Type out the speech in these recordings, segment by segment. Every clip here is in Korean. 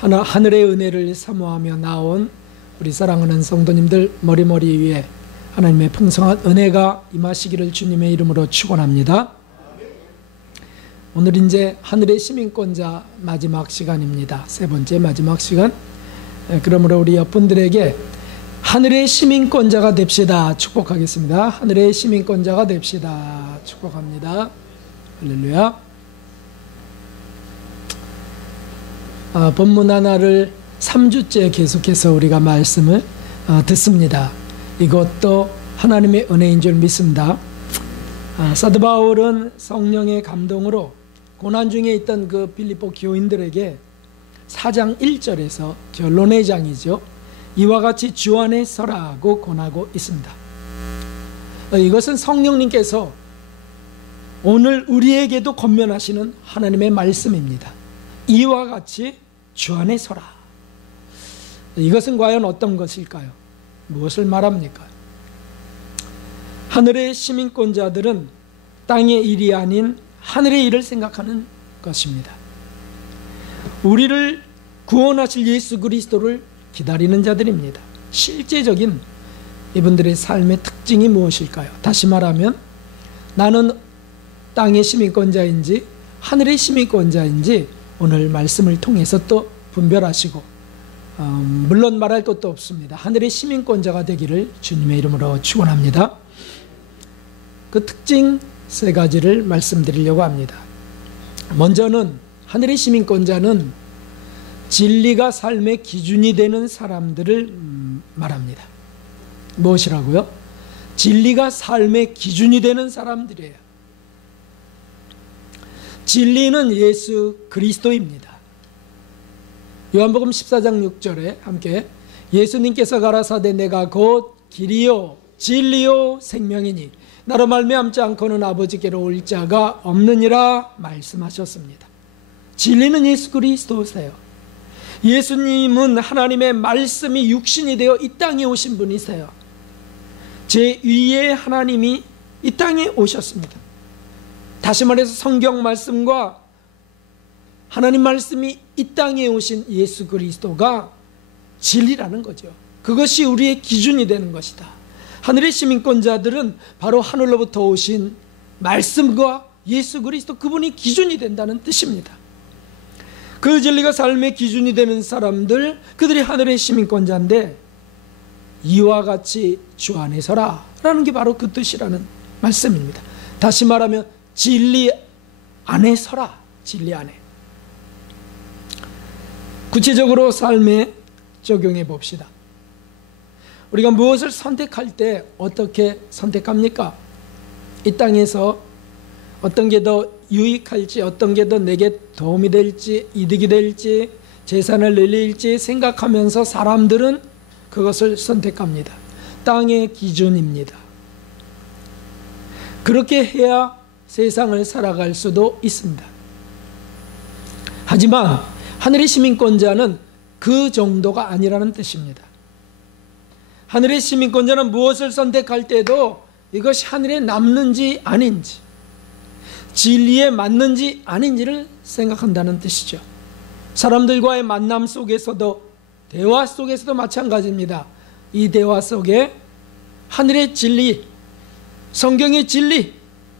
하늘의 은혜를 사모하며 나온 우리 사랑하는 성도님들 머리 위에 하나님의 풍성한 은혜가 임하시기를 주님의 이름으로 축원합니다. 오늘 이제 하늘의 시민권자 마지막 시간입니다. 세 번째 마지막 시간. 그러므로 우리 옆분들에게 하늘의 시민권자가 됩시다 축복하겠습니다. 하늘의 시민권자가 됩시다 축복합니다. 할렐루야. 본문 하나를 3주째 계속해서 우리가 말씀을 듣습니다. 이것도 하나님의 은혜인 줄 믿습니다. 사도 바울은 성령의 감동으로 고난 중에 있던 그 빌립보 교인들에게 4장 1절에서 결론의 장이죠. 이와 같이 주 안에 서라고 권하고 있습니다. 이것은 성령님께서 오늘 우리에게도 권면하시는 하나님의 말씀입니다. 이와 같이 주 안에 서라. 이것은 과연 어떤 것일까요? 무엇을 말합니까? 하늘의 시민권자들은 땅의 일이 아닌 하늘의 일을 생각하는 것입니다. 우리를 구원하실 예수 그리스도를 기다리는 자들입니다. 실제적인 이분들의 삶의 특징이 무엇일까요? 다시 말하면 나는 땅의 시민권자인지 하늘의 시민권자인지 오늘 말씀을 통해서 또 분별하시고 물론 말할 것도 없습니다. 하늘의 시민권자가 되기를 주님의 이름으로 축원합니다. 그 특징 세 가지를 말씀드리려고 합니다. 먼저는 하늘의 시민권자는 진리가 삶의 기준이 되는 사람들을 말합니다. 무엇이라고요? 진리가 삶의 기준이 되는 사람들이에요. 진리는 예수 그리스도입니다. 요한복음 14장 6절에 함께 예수님께서 가라사대 내가 곧 길이요 진리요 생명이니 나로 말미암지 않고는 아버지께로 올 자가 없느니라 말씀하셨습니다. 진리는 예수 그리스도세요. 예수님은 하나님의 말씀이 육신이 되어 이 땅에 오신 분이세요. 제2의 하나님이 이 땅에 오셨습니다. 다시 말해서 성경 말씀과 하나님 말씀이 이 땅에 오신 예수 그리스도가 진리라는 거죠. 그것이 우리의 기준이 되는 것이다. 하늘의 시민권자들은 바로 하늘로부터 오신 말씀과 예수 그리스도 그분이 기준이 된다는 뜻입니다. 그 진리가 삶의 기준이 되는 사람들, 그들이 하늘의 시민권자인데 이와 같이 주 안에 서라 라는 게 바로 그 뜻이라는 말씀입니다. 다시 말하면 진리 안에 서라. 진리 안에. 구체적으로 삶에 적용해 봅시다. 우리가 무엇을 선택할 때 어떻게 선택합니까? 이 땅에서 어떤 게 더 유익할지, 어떤 게 더 내게 도움이 될지, 이득이 될지, 재산을 늘릴지 생각하면서 사람들은 그것을 선택합니다. 땅의 기준입니다. 그렇게 해야 세상을 살아갈 수도 있습니다. 하지만 하늘의 시민권자는 그 정도가 아니라는 뜻입니다. 하늘의 시민권자는 무엇을 선택할 때도 이것이 하늘에 남는지 아닌지, 진리에 맞는지 아닌지를 생각한다는 뜻이죠. 사람들과의 만남 속에서도, 대화 속에서도 마찬가지입니다. 이 대화 속에 하늘의 진리, 성경의 진리,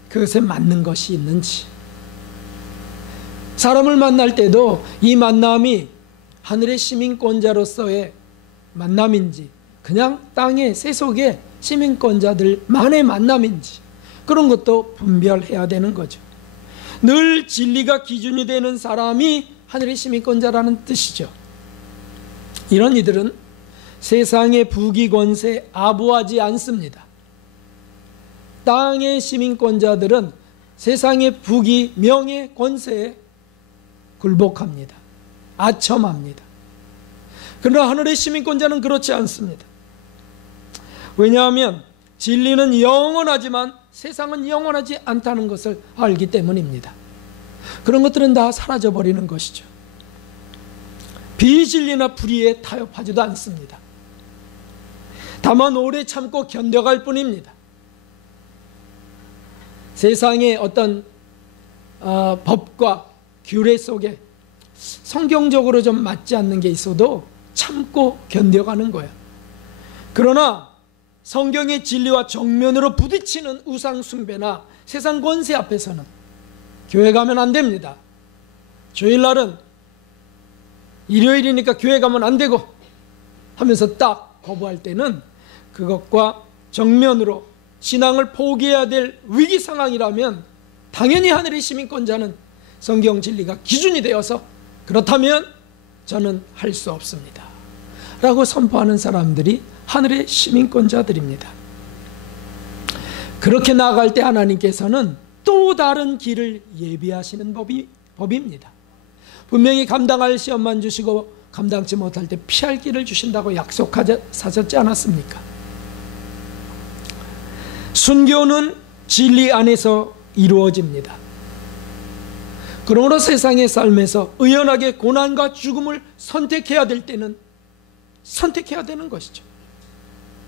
그것에 맞는 것이 있는지, 사람을 만날 때도 이 만남이 하늘의 시민권자로서의 만남인지 그냥 땅의 세속의 시민권자들만의 만남인지 그런 것도 분별해야 되는 거죠. 늘 진리가 기준이 되는 사람이 하늘의 시민권자라는 뜻이죠. 이런 이들은 세상의 부귀 권세에 아부하지 않습니다. 땅의 시민권자들은 세상의 부귀, 명예, 권세에 굴복합니다. 아첨합니다. 그러나 하늘의 시민권자는 그렇지 않습니다. 왜냐하면 진리는 영원하지만 세상은 영원하지 않다는 것을 알기 때문입니다. 그런 것들은 다 사라져버리는 것이죠. 비진리나 불의에 타협하지도 않습니다. 다만 오래 참고 견뎌갈 뿐입니다. 세상의 어떤 법과 규례 속에 성경적으로 좀 맞지 않는 게 있어도 참고 견뎌가는 거야. 그러나 성경의 진리와 정면으로 부딪히는 우상 숭배나 세상 권세 앞에서는 교회 가면 안 됩니다. 주일날은 일요일이니까 교회 가면 안 되고 하면서 딱 거부할 때는 그것과 정면으로 신앙을 포기해야 될 위기 상황이라면 당연히 하늘의 시민권자는 성경 진리가 기준이 되어서 그렇다면 저는 할 수 없습니다 라고 선포하는 사람들이 하늘의 시민권자들입니다. 그렇게 나아갈 때 하나님께서는 또 다른 길을 예비하시는 법입니다. 분명히 감당할 시험만 주시고 감당치 못할 때 피할 길을 주신다고 약속하셨지 않았습니까? 순교는 진리 안에서 이루어집니다. 그러므로 세상의 삶에서 의연하게 고난과 죽음을 선택해야 될 때는 선택해야 되는 것이죠.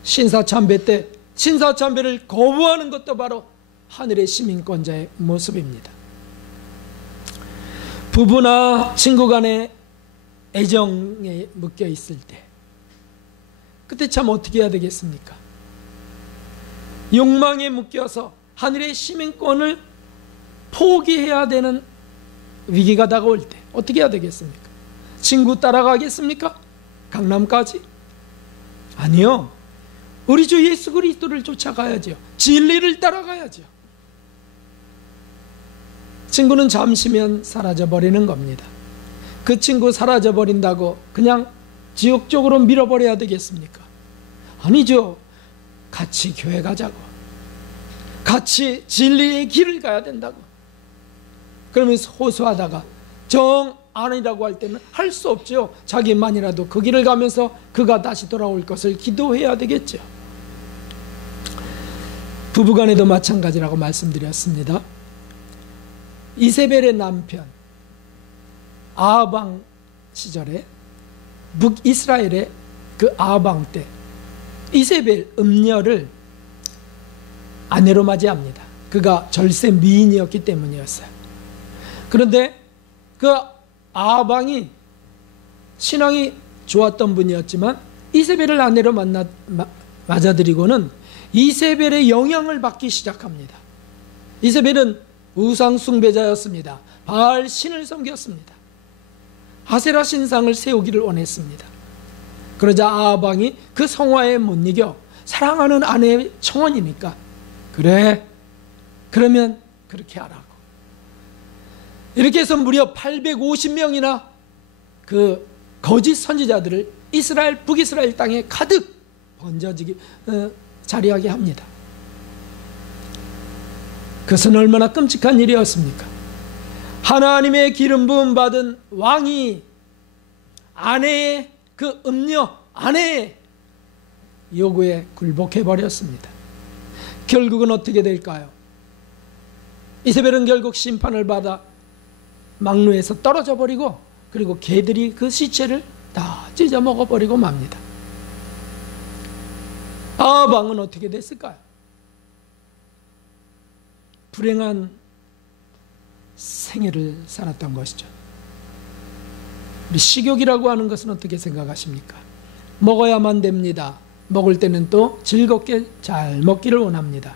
신사참배 때 신사참배를 거부하는 것도 바로 하늘의 시민권자의 모습입니다. 부부나 친구 간의 애정에 묶여 있을 때 그때 참 어떻게 해야 되겠습니까? 욕망에 묶여서 하늘의 시민권을 포기해야 되는 위기가 다가올 때 어떻게 해야 되겠습니까? 친구 따라가겠습니까? 강남까지? 아니요. 우리 주 예수 그리스도를 쫓아가야죠. 진리를 따라가야죠. 친구는 잠시면 사라져버리는 겁니다. 그 친구 사라져버린다고 그냥 지옥 쪽으로 밀어버려야 되겠습니까? 아니죠. 같이 교회 가자고, 같이 진리의 길을 가야 된다고. 그러면서 호소하다가 정 아니라고 할 때는 할 수 없죠. 자기만이라도 그 길을 가면서 그가 다시 돌아올 것을 기도해야 되겠죠. 부부간에도 마찬가지라고 말씀드렸습니다. 이세벨의 남편 아하방 시절에 북이스라엘의 그 아하방 때 이세벨 음녀를 아내로 맞이합니다. 그가 절세 미인이었기 때문이었어요. 그런데 그 아하방이 신앙이 좋았던 분이었지만 이세벨을 아내로 맞아들이고는 이세벨의 영향을 받기 시작합니다. 이세벨은 우상 숭배자였습니다. 바알 신을 섬겼습니다. 아세라 신상을 세우기를 원했습니다. 그러자 아하방이 그 성화에 못 이겨 사랑하는 아내의 청혼이니까 그래, 그러면 그렇게 하라고. 이렇게 해서 무려 850명이나 그 거짓 선지자들을 이스라엘 북이스라엘 땅에 가득 번져지기 자리하게 합니다. 그것은 얼마나 끔찍한 일이었습니까? 하나님의 기름 부음 받은 왕이 아내의 그 음녀 아내의 요구에 굴복해 버렸습니다. 결국은 어떻게 될까요? 이세벨은 결국 심판을 받아 망루에서 떨어져 버리고 그리고 개들이 그 시체를 다 찢어 먹어버리고 맙니다. 아하방은 어떻게 됐을까요? 불행한 생애를 살았던 것이죠. 우리 식욕이라고 하는 것은 어떻게 생각하십니까? 먹어야만 됩니다. 먹을 때는 또 즐겁게 잘 먹기를 원합니다.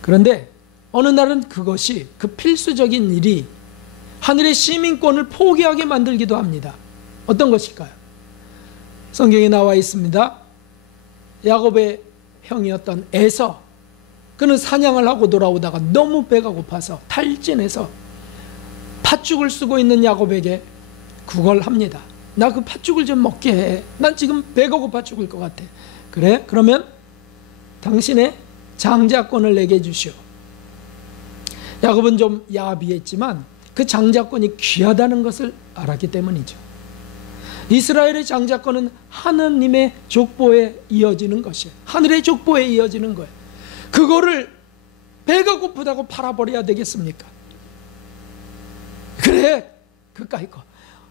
그런데 어느 날은 그것이 그 필수적인 일이 하늘의 시민권을 포기하게 만들기도 합니다. 어떤 것일까요? 성경에 나와 있습니다. 야곱의 형이었던 에서, 그는 사냥을 하고 돌아오다가 너무 배가 고파서 탈진해서 팥죽을 쓰고 있는 야곱에게 구걸합니다. 나 그 팥죽을 좀 먹게 해. 난 지금 배가 고파 죽을 것 같아. 그래? 그러면 당신의 장자권을 내게 주시오. 야곱은 좀 야비했지만 그 장자권이 귀하다는 것을 알았기 때문이죠. 이스라엘의 장자권은 하느님의 족보에 이어지는 것이에요. 하늘의 족보에 이어지는 거예요. 그거를 배가 고프다고 팔아버려야 되겠습니까? 그래, 그까이 거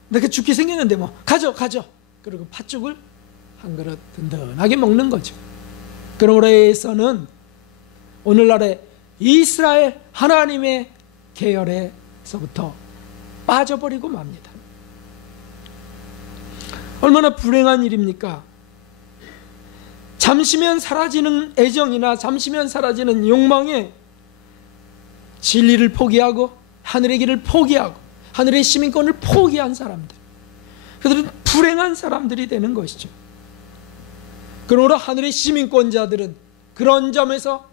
내가 죽게 생겼는데 뭐 가져. 그리고 팥죽을 한 그릇 든든하게 먹는 거죠. 그러므로 에서는 오늘날의 이스라엘 하나님의 계열에서부터 빠져버리고 맙니다. 얼마나 불행한 일입니까? 잠시면 사라지는 애정이나 잠시면 사라지는 욕망에 진리를 포기하고 하늘의 길을 포기하고 하늘의 시민권을 포기한 사람들, 그들은 불행한 사람들이 되는 것이죠. 그러므로 하늘의 시민권자들은 그런 점에서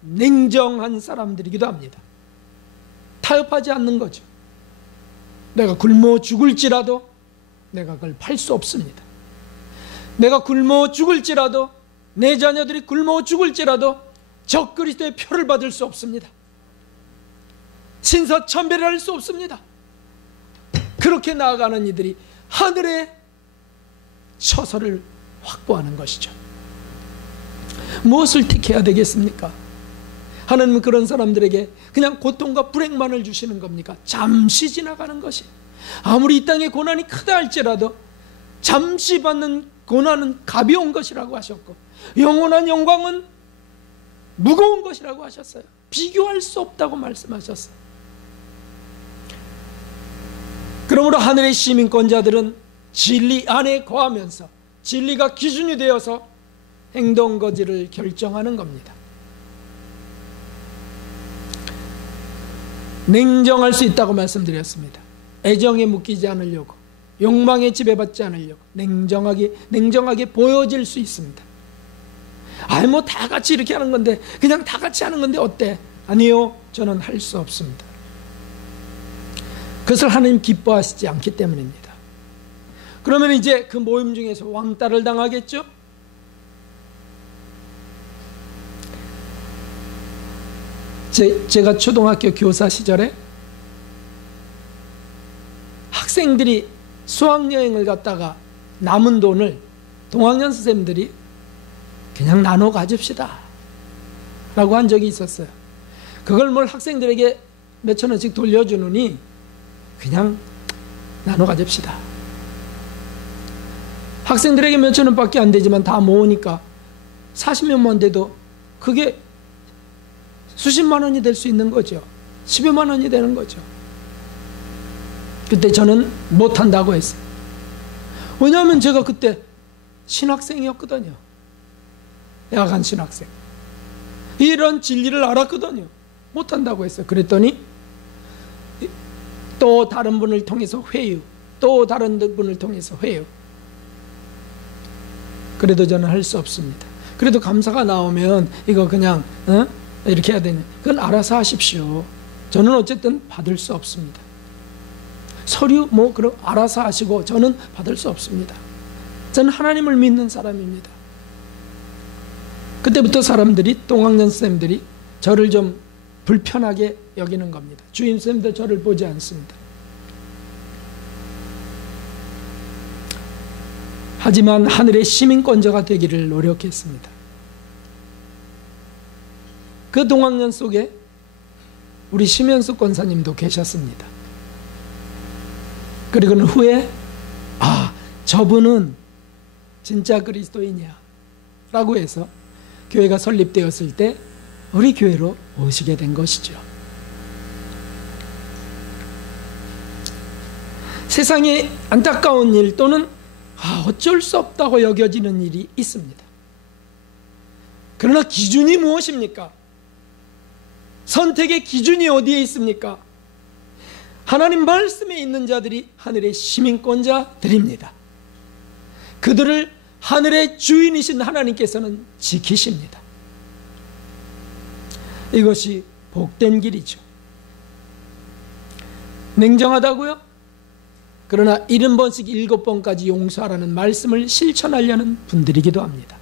냉정한 사람들이기도 합니다. 타협하지 않는 거죠. 내가 굶어 죽을지라도 내가 그걸 팔 수 없습니다. 내가 굶어 죽을지라도, 내 자녀들이 굶어 죽을지라도 적그리스도의 표를 받을 수 없습니다. 신사참배를 할 수 없습니다. 그렇게 나아가는 이들이 하늘의 처소를 확보하는 것이죠. 무엇을 택해야 되겠습니까? 하나님은 그런 사람들에게 그냥 고통과 불행만을 주시는 겁니까? 잠시 지나가는 것이, 아무리 이 땅의 고난이 크다 할지라도 잠시 받는 고난은 가벼운 것이라고 하셨고, 영원한 영광은 무거운 것이라고 하셨어요. 비교할 수 없다고 말씀하셨어요. 그러므로 하늘의 시민권자들은 진리 안에 거하면서 진리가 기준이 되어서 행동 거지를 결정하는 겁니다. 냉정할 수 있다고 말씀드렸습니다. 애정에 묶이지 않으려고, 욕망에 지배받지 않으려고 냉정하게 보여질 수 있습니다. 뭐 다 같이 이렇게 하는 건데, 그냥 다 같이 하는 건데 어때? 아니요, 저는 할 수 없습니다. 그것을 하나님 기뻐하시지 않기 때문입니다. 그러면 이제 그 모임 중에서 왕따를 당하겠죠? 제가 초등학교 교사 시절에 학생들이 수학여행을 갔다가 남은 돈을 동학년 선생님들이 그냥 나눠 가집시다 라고 한 적이 있었어요. 그걸 뭘 학생들에게 몇천 원씩 돌려주느니 그냥 나눠 가집시다. 학생들에게 몇천 원밖에 안 되지만 다 모으니까 40몇만 돼도 그게 수십만 원이 될 수 있는 거죠. 10여만 원이 되는 거죠. 그때 저는 못한다고 했어요. 왜냐하면 제가 그때 신학생이었거든요. 야간 신학생. 이런 진리를 알았거든요. 못한다고 했어요. 그랬더니 또 다른 분을 통해서 회유, 또 다른 분을 통해서 회유. 그래도 저는 할 수 없습니다. 그래도 감사가 나오면 이거 그냥 이렇게 해야 되는, 그건 알아서 하십시오. 저는 어쨌든 받을 수 없습니다. 서류 그럼 알아서 하시고 저는 받을 수 없습니다. 저는 하나님을 믿는 사람입니다. 그때부터 사람들이, 동학년 선생님들이 저를 좀 불편하게 여기는 겁니다. 주임 선생님도 저를 보지 않습니다. 하지만 하늘의 시민권자가 되기를 노력했습니다. 그 동학년 속에 우리 심현숙 권사님도 계셨습니다. 그리고는 후에 저분은 진짜 그리스도인이야 라고 해서 교회가 설립되었을 때 우리 교회로 오시게 된 것이죠. 세상에 안타까운 일 또는 어쩔 수 없다고 여겨지는 일이 있습니다. 그러나 기준이 무엇입니까? 선택의 기준이 어디에 있습니까? 하나님 말씀에 있는 자들이 하늘의 시민권자들입니다. 그들을 하늘의 주인이신 하나님께서는 지키십니다. 이것이 복된 길이죠. 냉정하다고요? 그러나 70번씩 7번까지 용서하라는 말씀을 실천하려는 분들이기도 합니다.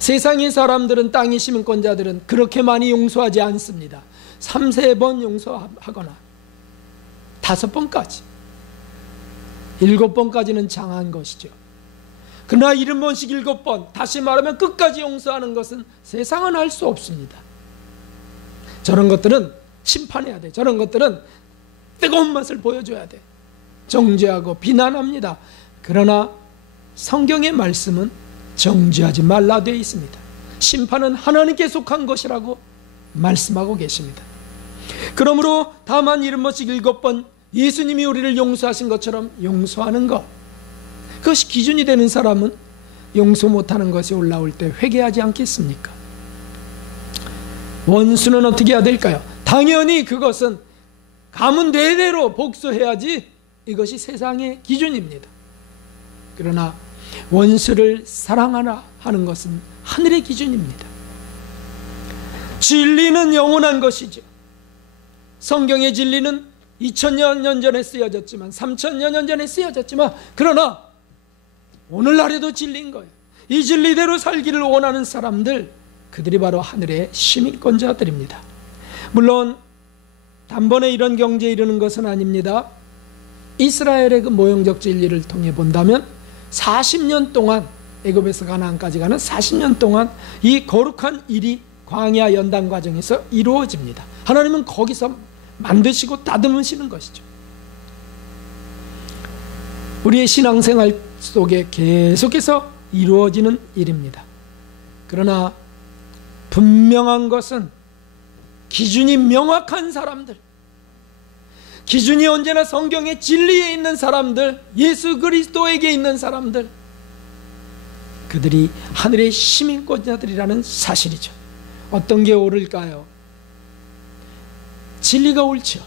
세상의 사람들은, 땅의 시민권자들은 그렇게 많이 용서하지 않습니다. 3-4번 용서하거나 5번까지, 7번까지는 장한 것이죠. 그러나 70번씩 7번, 다시 말하면 끝까지 용서하는 것은 세상은 할 수 없습니다. 저런 것들은 심판해야 돼. 저런 것들은 뜨거운 맛을 보여줘야 돼. 정죄하고 비난합니다. 그러나 성경의 말씀은 정죄하지 말라 되어 있습니다. 심판은 하나님께 속한 것이라고 말씀하고 계십니다. 그러므로 다만 70번씩 7번 예수님이 우리를 용서하신 것처럼 용서하는 것, 그것이 기준이 되는 사람은 용서 못하는 것이 올라올 때 회개하지 않겠습니까? 원수는 어떻게 해야 될까요? 당연히 그것은 가문 대대로 복수해야지, 이것이 세상의 기준입니다. 그러나 원수를 사랑하라 하는 것은 하늘의 기준입니다. 진리는 영원한 것이죠. 성경의 진리는 2000여 년 전에 쓰여졌지만, 3000여 년 전에 쓰여졌지만, 그러나 오늘날에도 진리인 거예요. 이 진리대로 살기를 원하는 사람들, 그들이 바로 하늘의 시민권자들입니다. 물론 단번에 이런 경지에 이르는 것은 아닙니다. 이스라엘의 그 모형적 진리를 통해 본다면 40년 동안, 애굽에서 가나안까지 가는 40년 동안 이 거룩한 일이 광야 연단 과정에서 이루어집니다. 하나님은 거기서 만드시고 다듬으시는 것이죠. 우리의 신앙생활 속에 계속해서 이루어지는 일입니다. 그러나 분명한 것은 기준이 명확한 사람들, 기준이 언제나 성경의 진리에 있는 사람들, 예수 그리스도에게 있는 사람들, 그들이 하늘의 시민권자들이라는 사실이죠. 어떤 게 옳을까요? 진리가 옳죠.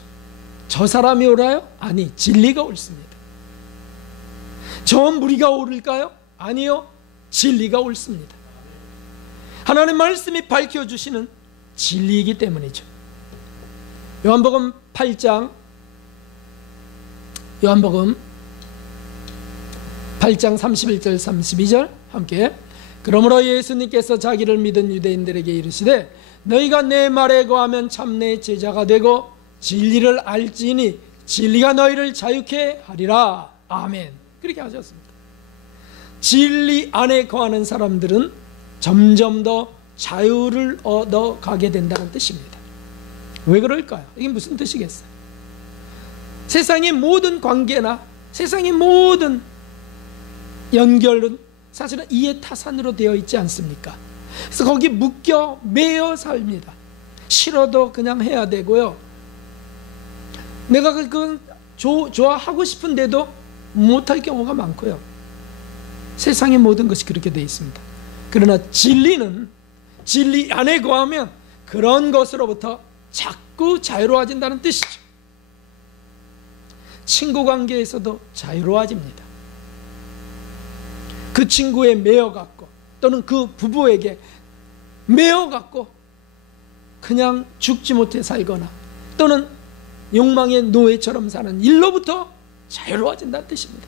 저 사람이 옳아요? 아니, 진리가 옳습니다. 저 무리가 옳을까요? 아니요, 진리가 옳습니다. 하나님 말씀이 밝혀주시는 진리이기 때문이죠. 요한복음 8장 31절 32절 함께. 그러므로 예수님께서 자기를 믿은 유대인들에게 이르시되 너희가 내 말에 거하면 참 내 제자가 되고 진리를 알지니 진리가 너희를 자유케 하리라. 아멘. 그렇게 하셨습니다. 진리 안에 거하는 사람들은 점점 더 자유를 얻어가게 된다는 뜻입니다. 왜 그럴까요? 이게 무슨 뜻이겠어요? 세상의 모든 관계나 세상의 모든 연결은 사실은 이해타산으로 되어 있지 않습니까? 그래서 거기 묶여 매여 삽니다. 싫어도 그냥 해야 되고요. 내가 그건 좋아하고 싶은데도 못할 경우가 많고요. 세상의 모든 것이 그렇게 되어 있습니다. 그러나 진리는 진리 안에 거하면 그런 것으로부터 자꾸 자유로워진다는 뜻이죠. 친구 관계에서도 자유로워집니다. 그 친구에 매여갖고 또는 그 부부에게 매여갖고 그냥 죽지 못해 살거나 또는 욕망의 노예처럼 사는 일로부터 자유로워진다는 뜻입니다.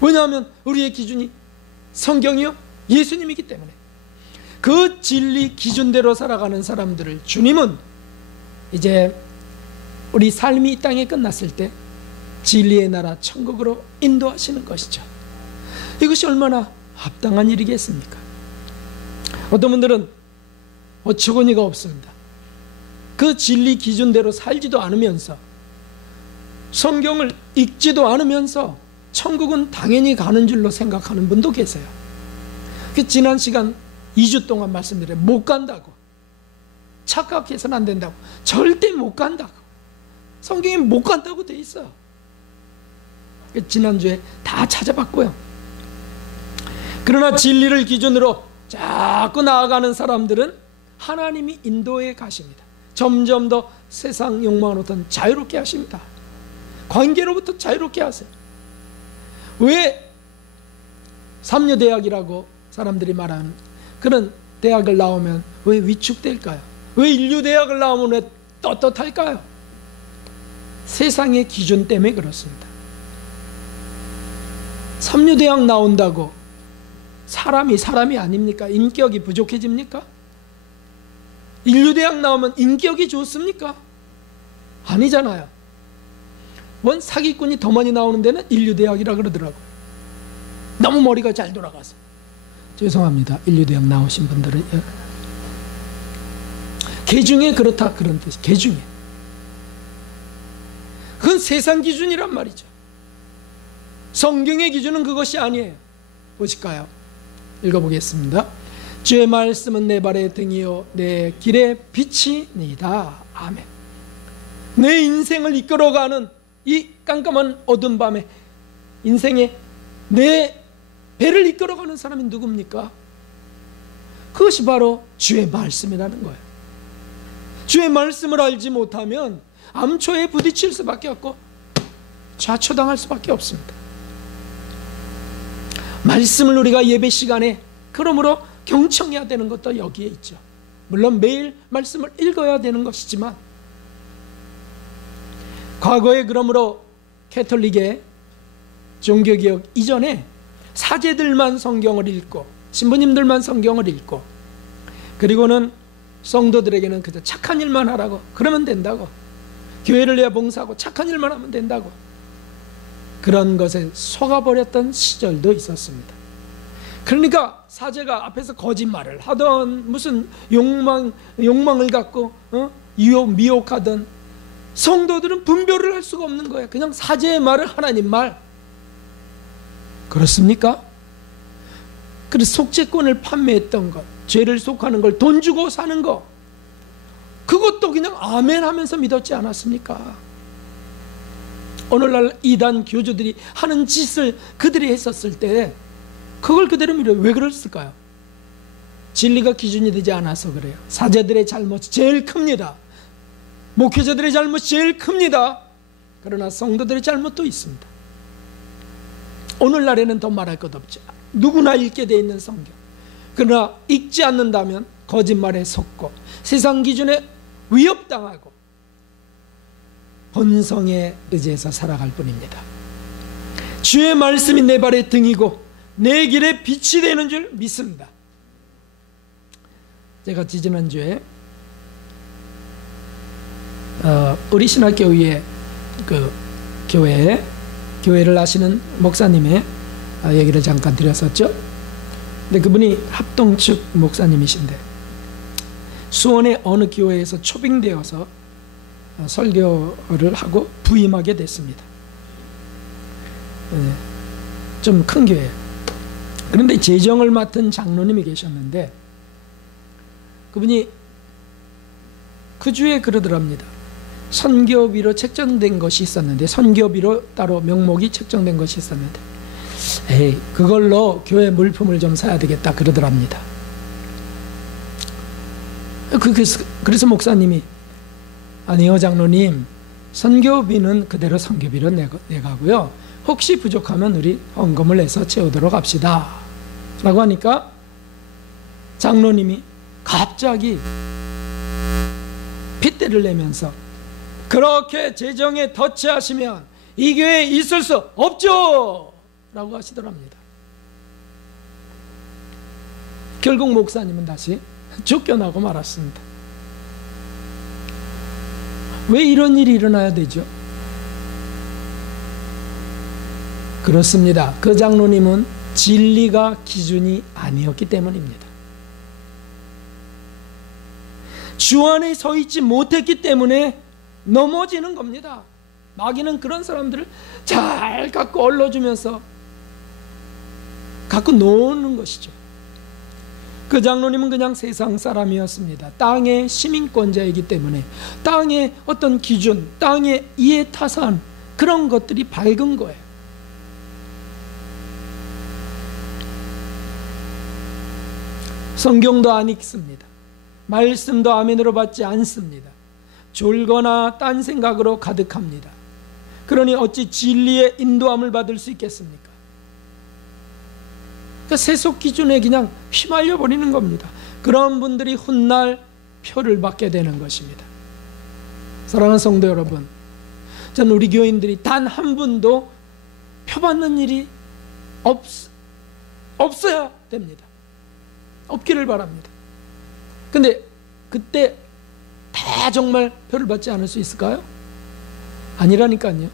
왜냐하면 우리의 기준이 성경이요 예수님이기 때문에 그 진리 기준대로 살아가는 사람들을 주님은 이제 우리 삶이 이 땅에 끝났을 때 진리의 나라 천국으로 인도하시는 것이죠. 이것이 얼마나 합당한 일이겠습니까? 어떤 분들은 어처구니가 없습니다. 그 진리 기준대로 살지도 않으면서 성경을 읽지도 않으면서 천국은 당연히 가는 줄로 생각하는 분도 계세요. 그 지난 시간 2주 동안 말씀드려요. 못 간다고, 착각해서는 안 된다고, 절대 못 간다고, 성경에 못 간다고 돼 있어요. 지난주에 다 찾아봤고요. 그러나 진리를 기준으로 자꾸 나아가는 사람들은 하나님이 인도해 가십니다. 점점 더 세상 욕망으로부터 자유롭게 하십니다. 관계로부터 자유롭게 하세요. 왜 삼류대학이라고 사람들이 말하는 그런 대학을 나오면 왜 위축될까요? 왜 인류대학을 나오면 왜 떳떳할까요? 세상의 기준 때문에 그렇습니다. 삼류대학 나온다고 사람이 아닙니까? 인격이 부족해집니까? 인류대학 나오면 인격이 좋습니까? 아니잖아요. 뭔 사기꾼이 더 많이 나오는 데는 인류대학이라 그러더라고요. 너무 머리가 잘 돌아가서. 죄송합니다. 인류대학 나오신 분들은 개중에 그렇다 그런 뜻이 개중에. 그건 세상 기준이란 말이죠. 성경의 기준은 그것이 아니에요. 보실까요? 읽어보겠습니다. 주의 말씀은 내 발의 등이요 내 길의 빛이니이다. 아멘. 내 인생을 이끌어가는 이 깜깜한 어두운 밤에 인생의 내 배를 이끌어가는 사람이 누굽니까? 그것이 바로 주의 말씀이라는 거예요. 주의 말씀을 알지 못하면 암초에 부딪힐 수밖에 없고 좌초당할 수밖에 없습니다. 말씀을 우리가 예배 시간에 그러므로 경청해야 되는 것도 여기에 있죠. 물론 매일 말씀을 읽어야 되는 것이지만, 과거에 그러므로 캐톨릭의 종교개혁 이전에 사제들만 성경을 읽고 신부님들만 성경을 읽고, 그리고는 성도들에게는 그저 착한 일만 하라고, 그러면 된다고, 교회를 위해 봉사하고 착한 일만 하면 된다고, 그런 것에 속아버렸던 시절도 있었습니다. 그러니까 사제가 앞에서 거짓말을 하던, 무슨 욕망을 갖고 미혹하던, 성도들은 분별을 할 수가 없는 거예요. 그냥 사제의 말을 하나님 말. 그렇습니까? 그래서 속죄권을 판매했던 것, 죄를 속하는 걸 돈 주고 사는 것, 그것도 그냥 아멘 하면서 믿었지 않았습니까? 오늘날 이단 교주들이 하는 짓을 그들이 했었을 때 그걸 그대로 믿어요. 왜 그랬을까요? 진리가 기준이 되지 않아서 그래요. 사제들의 잘못이 제일 큽니다. 목회자들의 잘못이 제일 큽니다. 그러나 성도들의 잘못도 있습니다. 오늘날에는 더 말할 것 없죠. 누구나 읽게 되어 있는 성경. 그러나 읽지 않는다면 거짓말에 속고 세상 기준에 위협당하고 본성에 의지해서 살아갈 뿐입니다. 주의 말씀이 내 발의 등이고 내 길에 빛이 되는 줄 믿습니다. 제가 지지난주에 우리 신학교의 그 교회를 아시는 목사님의 얘기를 잠깐 드렸었죠. 근데 그분이 합동측 목사님이신데 수원의 어느 교회에서 초빙되어서 설교를 하고 부임하게 됐습니다. 좀 큰 교회예요. 그런데 재정을 맡은 장로님이 계셨는데 그분이 그 주에 그러더랍니다. 선교비로 책정된 것이 있었는데, 선교비로 따로 명목이 책정된 것이 있었는데, 그걸로 교회 물품을 좀 사야 되겠다 그러더랍니다. 그래서 목사님이, 아니요 장로님, 선교비는 그대로 선교비로 내가고요, 혹시 부족하면 우리 헌금을 내서 채우도록 합시다 라고 하니까 장로님이 갑자기 핏대를 내면서, 그렇게 재정에 덧치하시면 이 교회에 있을 수 없죠 라고 하시더랍니다. 결국 목사님은 다시 쫓겨나고 말았습니다. 왜 이런 일이 일어나야 되죠? 그렇습니다. 그 장로님은 진리가 기준이 아니었기 때문입니다. 주 안에 서 있지 못했기 때문에 넘어지는 겁니다. 마귀는 그런 사람들을 잘 갖고 얼러주면서 갖고 노는 것이죠. 그 장로님은 그냥 세상 사람이었습니다. 땅의 시민권자이기 때문에 땅의 어떤 기준, 땅의 이해타산, 그런 것들이 밝은 거예요. 성경도 안 읽습니다. 말씀도 아멘으로 받지 않습니다. 졸거나 딴 생각으로 가득합니다. 그러니 어찌 진리의 인도함을 받을 수 있겠습니까? 그러니까 세속 기준에 그냥 휘말려 버리는 겁니다. 그런 분들이 훗날 표를 받게 되는 것입니다. 사랑하는 성도 여러분, 저는 우리 교인들이 단 한 분도 표 받는 일이 없어야 됩니다. 없기를 바랍니다. 근데 그때 다 정말 표를 받지 않을 수 있을까요? 아니라니까요.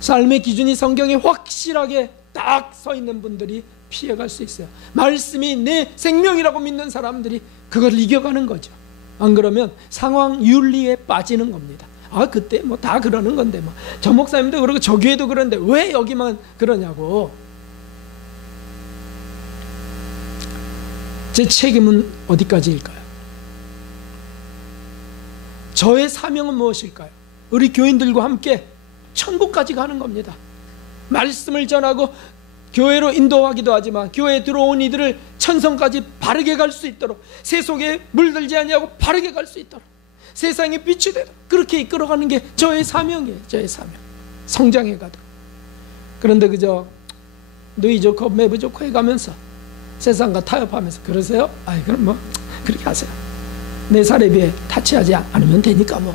삶의 기준이 성경에 확실하게 딱 서 있는 분들이 피해갈 수 있어요. 말씀이 내 생명이라고 믿는 사람들이 그걸 이겨가는 거죠. 안 그러면 상황 윤리에 빠지는 겁니다. 그때 뭐 다 그러는 건데, 뭐 저 목사님도 그러고 저 교회도 그러는데 왜 여기만 그러냐고. 제 책임은 어디까지일까요? 저의 사명은 무엇일까요? 우리 교인들과 함께 천국까지 가는 겁니다. 말씀을 전하고 교회로 인도하기도 하지만 교회에 들어온 이들을 천성까지 바르게 갈 수 있도록, 세속에 물들지 아니하고 바르게 갈 수 있도록, 세상의 빛이 되도록 그렇게 이끌어가는 게 저의 사명이에요. 저의 사명. 성장해 가도록. 그런데 그저 누이 좋고 매부 좋고 해가면서 세상과 타협하면서 그러세요? 아이 그럼 뭐 그렇게 하세요. 내 살에 비해 타치하지 않으면 되니까 뭐.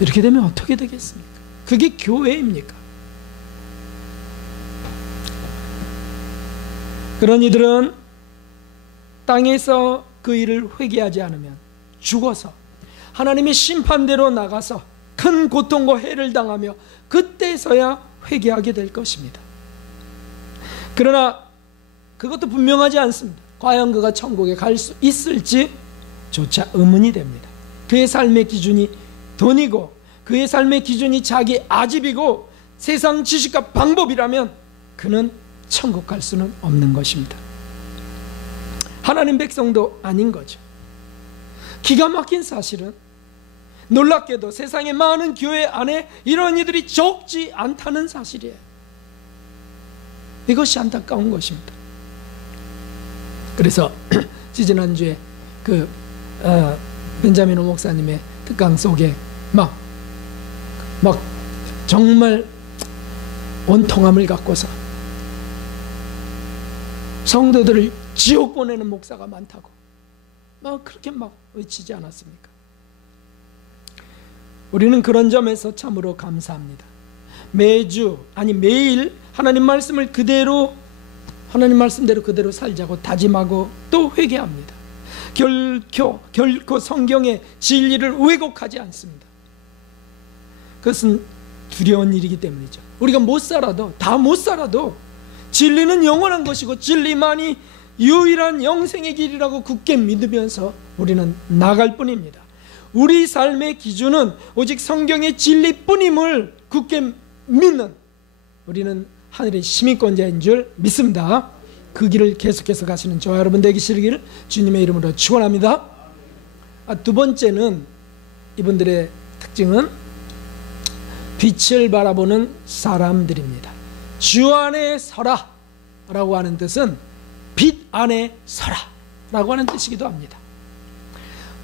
이렇게 되면 어떻게 되겠습니까? 그게 교회입니까? 그런 이들은 땅에서 그 일을 회개하지 않으면 죽어서 하나님의 심판대로 나가서 큰 고통과 해를 당하며 그때서야 회개하게 될 것입니다. 그러나 그것도 분명하지 않습니다. 과연 그가 천국에 갈 수 있을지 조차 의문이 됩니다. 그의 삶의 기준이 돈이고 그의 삶의 기준이 자기 아집이고 세상 지식과 방법이라면 그는 천국 갈 수는 없는 것입니다. 하나님 백성도 아닌 거죠. 기가 막힌 사실은 놀랍게도 세상의 많은 교회 안에 이런 이들이 적지 않다는 사실이에요. 이것이 안타까운 것입니다. 그래서 지지난주에 그 벤자민 목사님의 특강 속에 막 정말 원통함을 갖고서 성도들을 지옥 보내는 목사가 많다고 그렇게 막 외치지 않았습니까? 우리는 그런 점에서 참으로 감사합니다. 매주 아니 매일 하나님 말씀을 그대로 하나님 말씀대로 그대로 살자고 다짐하고 또 회개합니다. 결코 성경의 진리를 왜곡하지 않습니다. 그것은 두려운 일이기 때문이죠. 우리가 다 못 살아도 진리는 영원한 것이고 진리만이 유일한 영생의 길이라고 굳게 믿으면서 우리는 나갈 뿐입니다. 우리 삶의 기준은 오직 성경의 진리뿐임을 굳게 믿는 우리는 하늘의 시민권자인 줄 믿습니다. 그 길을 계속해서 가시는 저와 여러분 되시기를 주님의 이름으로 축원합니다. 두 번째는 이분들의 특징은 빛을 바라보는 사람들입니다. 주 안에 서라 라고 하는 뜻은 빛 안에 서라 라고 하는 뜻이기도 합니다.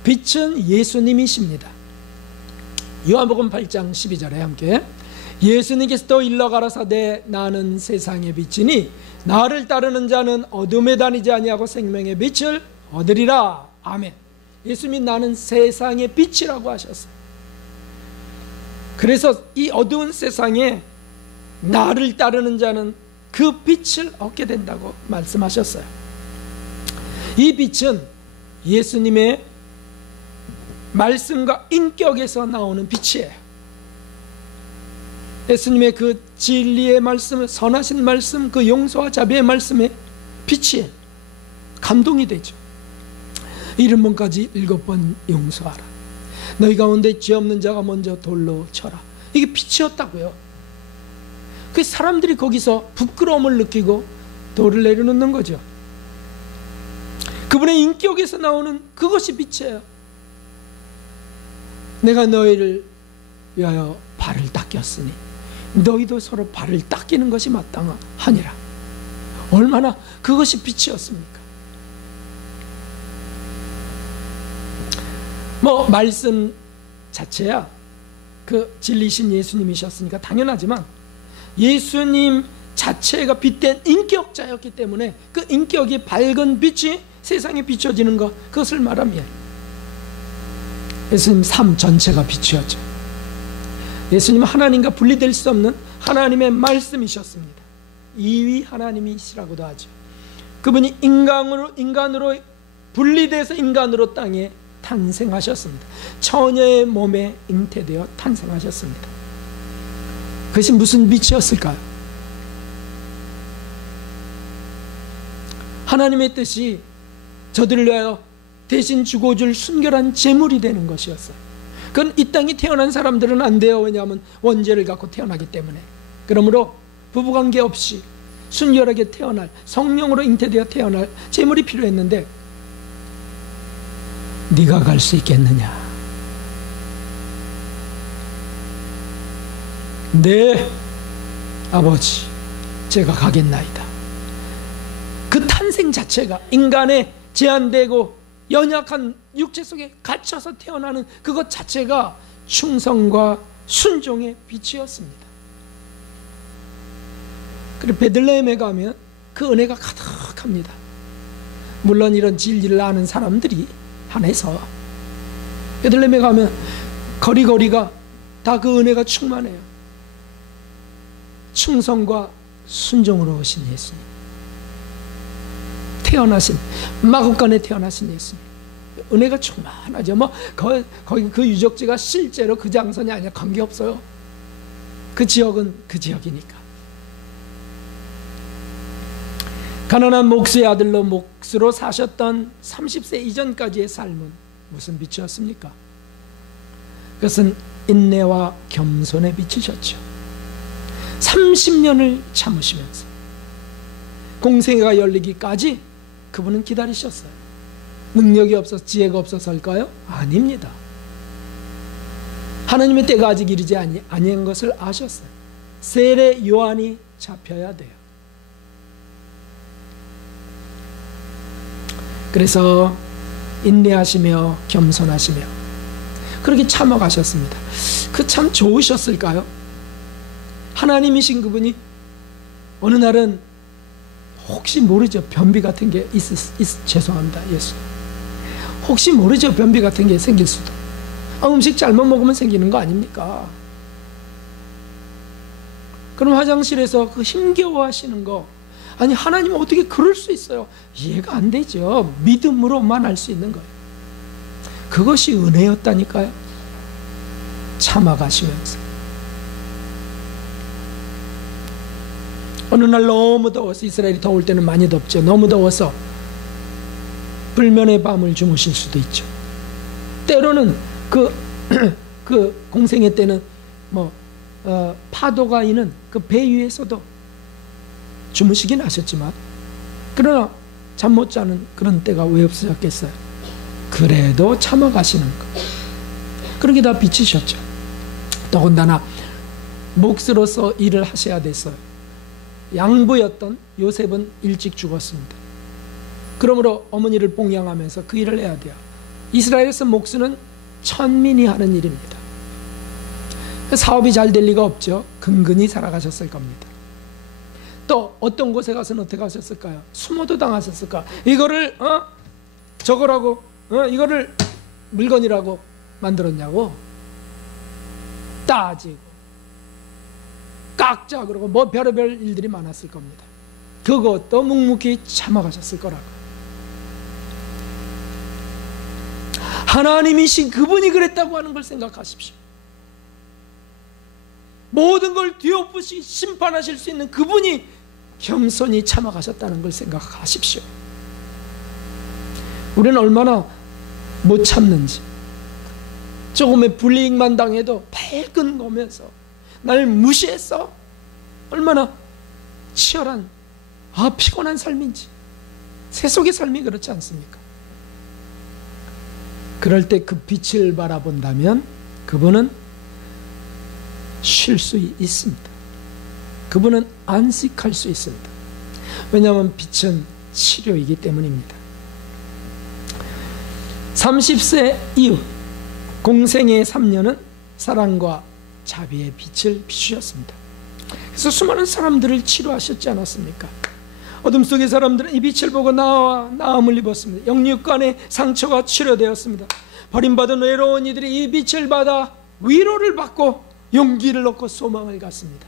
빛은 예수님이십니다. 요한복음 8장 12절에 함께 예수님께서 또 일러 가라사대 나는 세상의 빛이니 나를 따르는 자는 어둠에 다니지 아니하고 생명의 빛을 얻으리라. 아멘. 예수님이 나는 세상의 빛이라고 하셨어요. 그래서 이 어두운 세상에 나를 따르는 자는 그 빛을 얻게 된다고 말씀하셨어요. 이 빛은 예수님의 말씀과 인격에서 나오는 빛이에요. 예수님의 그 진리의 말씀, 선하신 말씀, 그 용서와 자비의 말씀에 빛이 감동이 되죠. 70번까지 7번 용서하라. 너희 가운데 죄 없는 자가 먼저 돌로 쳐라. 이게 빛이었다고요. 그 사람들이 거기서 부끄러움을 느끼고 돌을 내려놓는 거죠. 그분의 인격에서 나오는 그것이 빛이에요. 내가 너희를 위하여 발을 닦였으니 너희도 서로 발을 닦이는 것이 마땅하니라. 얼마나 그것이 빛이었습니까? 말씀 자체야 그 진리신 예수님이셨으니까 당연하지만 예수님 자체가 빛된 인격자였기 때문에 그 인격이 밝은 빛이 세상에 비춰지는 것, 그것을 말합니다. 예수님 삶 전체가 빛이었죠. 예수님은 하나님과 분리될 수 없는 하나님의 말씀이셨습니다. 이위 하나님이시라고도 하죠. 그분이 인간으로 분리돼서 인간으로 땅에 탄생하셨습니다. 처녀의 몸에 잉태되어 탄생하셨습니다. 그것이 무슨 빛이었을까요? 하나님의 뜻이 저들을 위하여 대신 죽어줄 순결한 제물이 되는 것이었어요. 그건 이 땅에 태어난 사람들은 안 돼요. 왜냐하면 원죄를 갖고 태어나기 때문에. 그러므로 부부관계 없이 순결하게 태어날, 성령으로 잉태되어 태어날 제물이 필요했는데 네가 갈 수 있겠느냐? 네, 아버지. 제가 가겠나이다. 그 탄생 자체가 인간의 제한되고 연약한 육체 속에 갇혀서 태어나는 그것 자체가 충성과 순종의 빛이었습니다. 그리고 베들레헴에 가면 그 은혜가 가득합니다. 물론 이런 진리를 아는 사람들이 한해서 베들레헴에 가면 거리거리가 다 그 은혜가 충만해요. 충성과 순종으로 오신 예수님, 태어나신 마국간에 태어나신 예수님, 은혜가 충만하죠. 뭐 거기 그 유적지가 실제로 그 장선이 아니야 관계없어요. 그 지역은 그 지역이니까. 가난한 목수의 아들로 목수로 사셨던 30세 이전까지의 삶은 무슨 빛이었습니까? 그것은 인내와 겸손에 비치셨죠. 30년을 참으시면서 공생애가 열리기까지 그분은 기다리셨어요. 능력이 없어서 지혜가 없어서일까요? 아닙니다. 하나님의 때가 아직 이르지 아니한 것을 아셨어요. 세례 요한이 잡혀야 돼요. 그래서 인내하시며 겸손하시며 그렇게 참아가셨습니다. 그 참 좋으셨을까요? 하나님이신 그분이 어느 날은 혹시 모르죠. 변비 같은 게 죄송합니다. 예수. 혹시 모르죠. 변비 같은 게 생길 수도. 음식 잘못 먹으면 생기는 거 아닙니까? 그럼 화장실에서 그 힘겨워하시는 거, 아니 하나님은 어떻게 그럴 수 있어요? 이해가 안 되죠. 믿음으로만 할 수 있는 거예요. 그것이 은혜였다니까요. 참아가시면서 어느 날 너무 더워서, 이스라엘이 더울 때는 많이 덥죠. 너무 더워서 불면의 밤을 주무실 수도 있죠. 때로는 그 공생애 때는 파도가 있는 그 배 위에서도 주무시긴 하셨지만, 그러나 잠 못 자는 그런 때가 왜 없으셨겠어요? 그래도 참아가시는 것, 그런 게 다 빛이셨죠. 더군다나 목수로서 일을 하셔야 됐어요. 양부였던 요셉은 일찍 죽었습니다. 그러므로 어머니를 봉양하면서 그 일을 해야 돼요. 이스라엘에서 목수는 천민이 하는 일입니다. 사업이 잘 될 리가 없죠. 근근히 살아가셨을 겁니다. 또 어떤 곳에 가서는 어떻게 하셨을까요? 수모도 당하셨을까? 이거를 저거라고 이거를 물건이라고 만들었냐고 따지고 깎자 그러고 뭐 별의별 일들이 많았을 겁니다. 그것도 묵묵히 참아가셨을 거라고. 하나님이신 그분이 그랬다고 하는 걸 생각하십시오. 모든 걸 뒤엎으시 심판하실 수 있는 그분이 겸손히 참아가셨다는 걸 생각하십시오. 우리는 얼마나 못 참는지, 조금의 불이익만 당해도 발끈 거면서 날 무시했어? 얼마나 치열한 피곤한 삶인지. 세속의 삶이 그렇지 않습니까? 그럴 때 그 빛을 바라본다면 그분은 쉴 수 있습니다. 그분은 안식할 수 있습니다. 왜냐하면 빛은 치료이기 때문입니다. 30세 이후 공생의 3년은 사랑과 자비의 빛을 비추셨습니다. 그래서 수많은 사람들을 치료하셨지 않았습니까? 어둠 속의 사람들은 이 빛을 보고 나음을 입었습니다. 영육간의 상처가 치료되었습니다. 버림받은 외로운 이들이 이 빛을 받아 위로를 받고 용기를 얻고 소망을 갖습니다.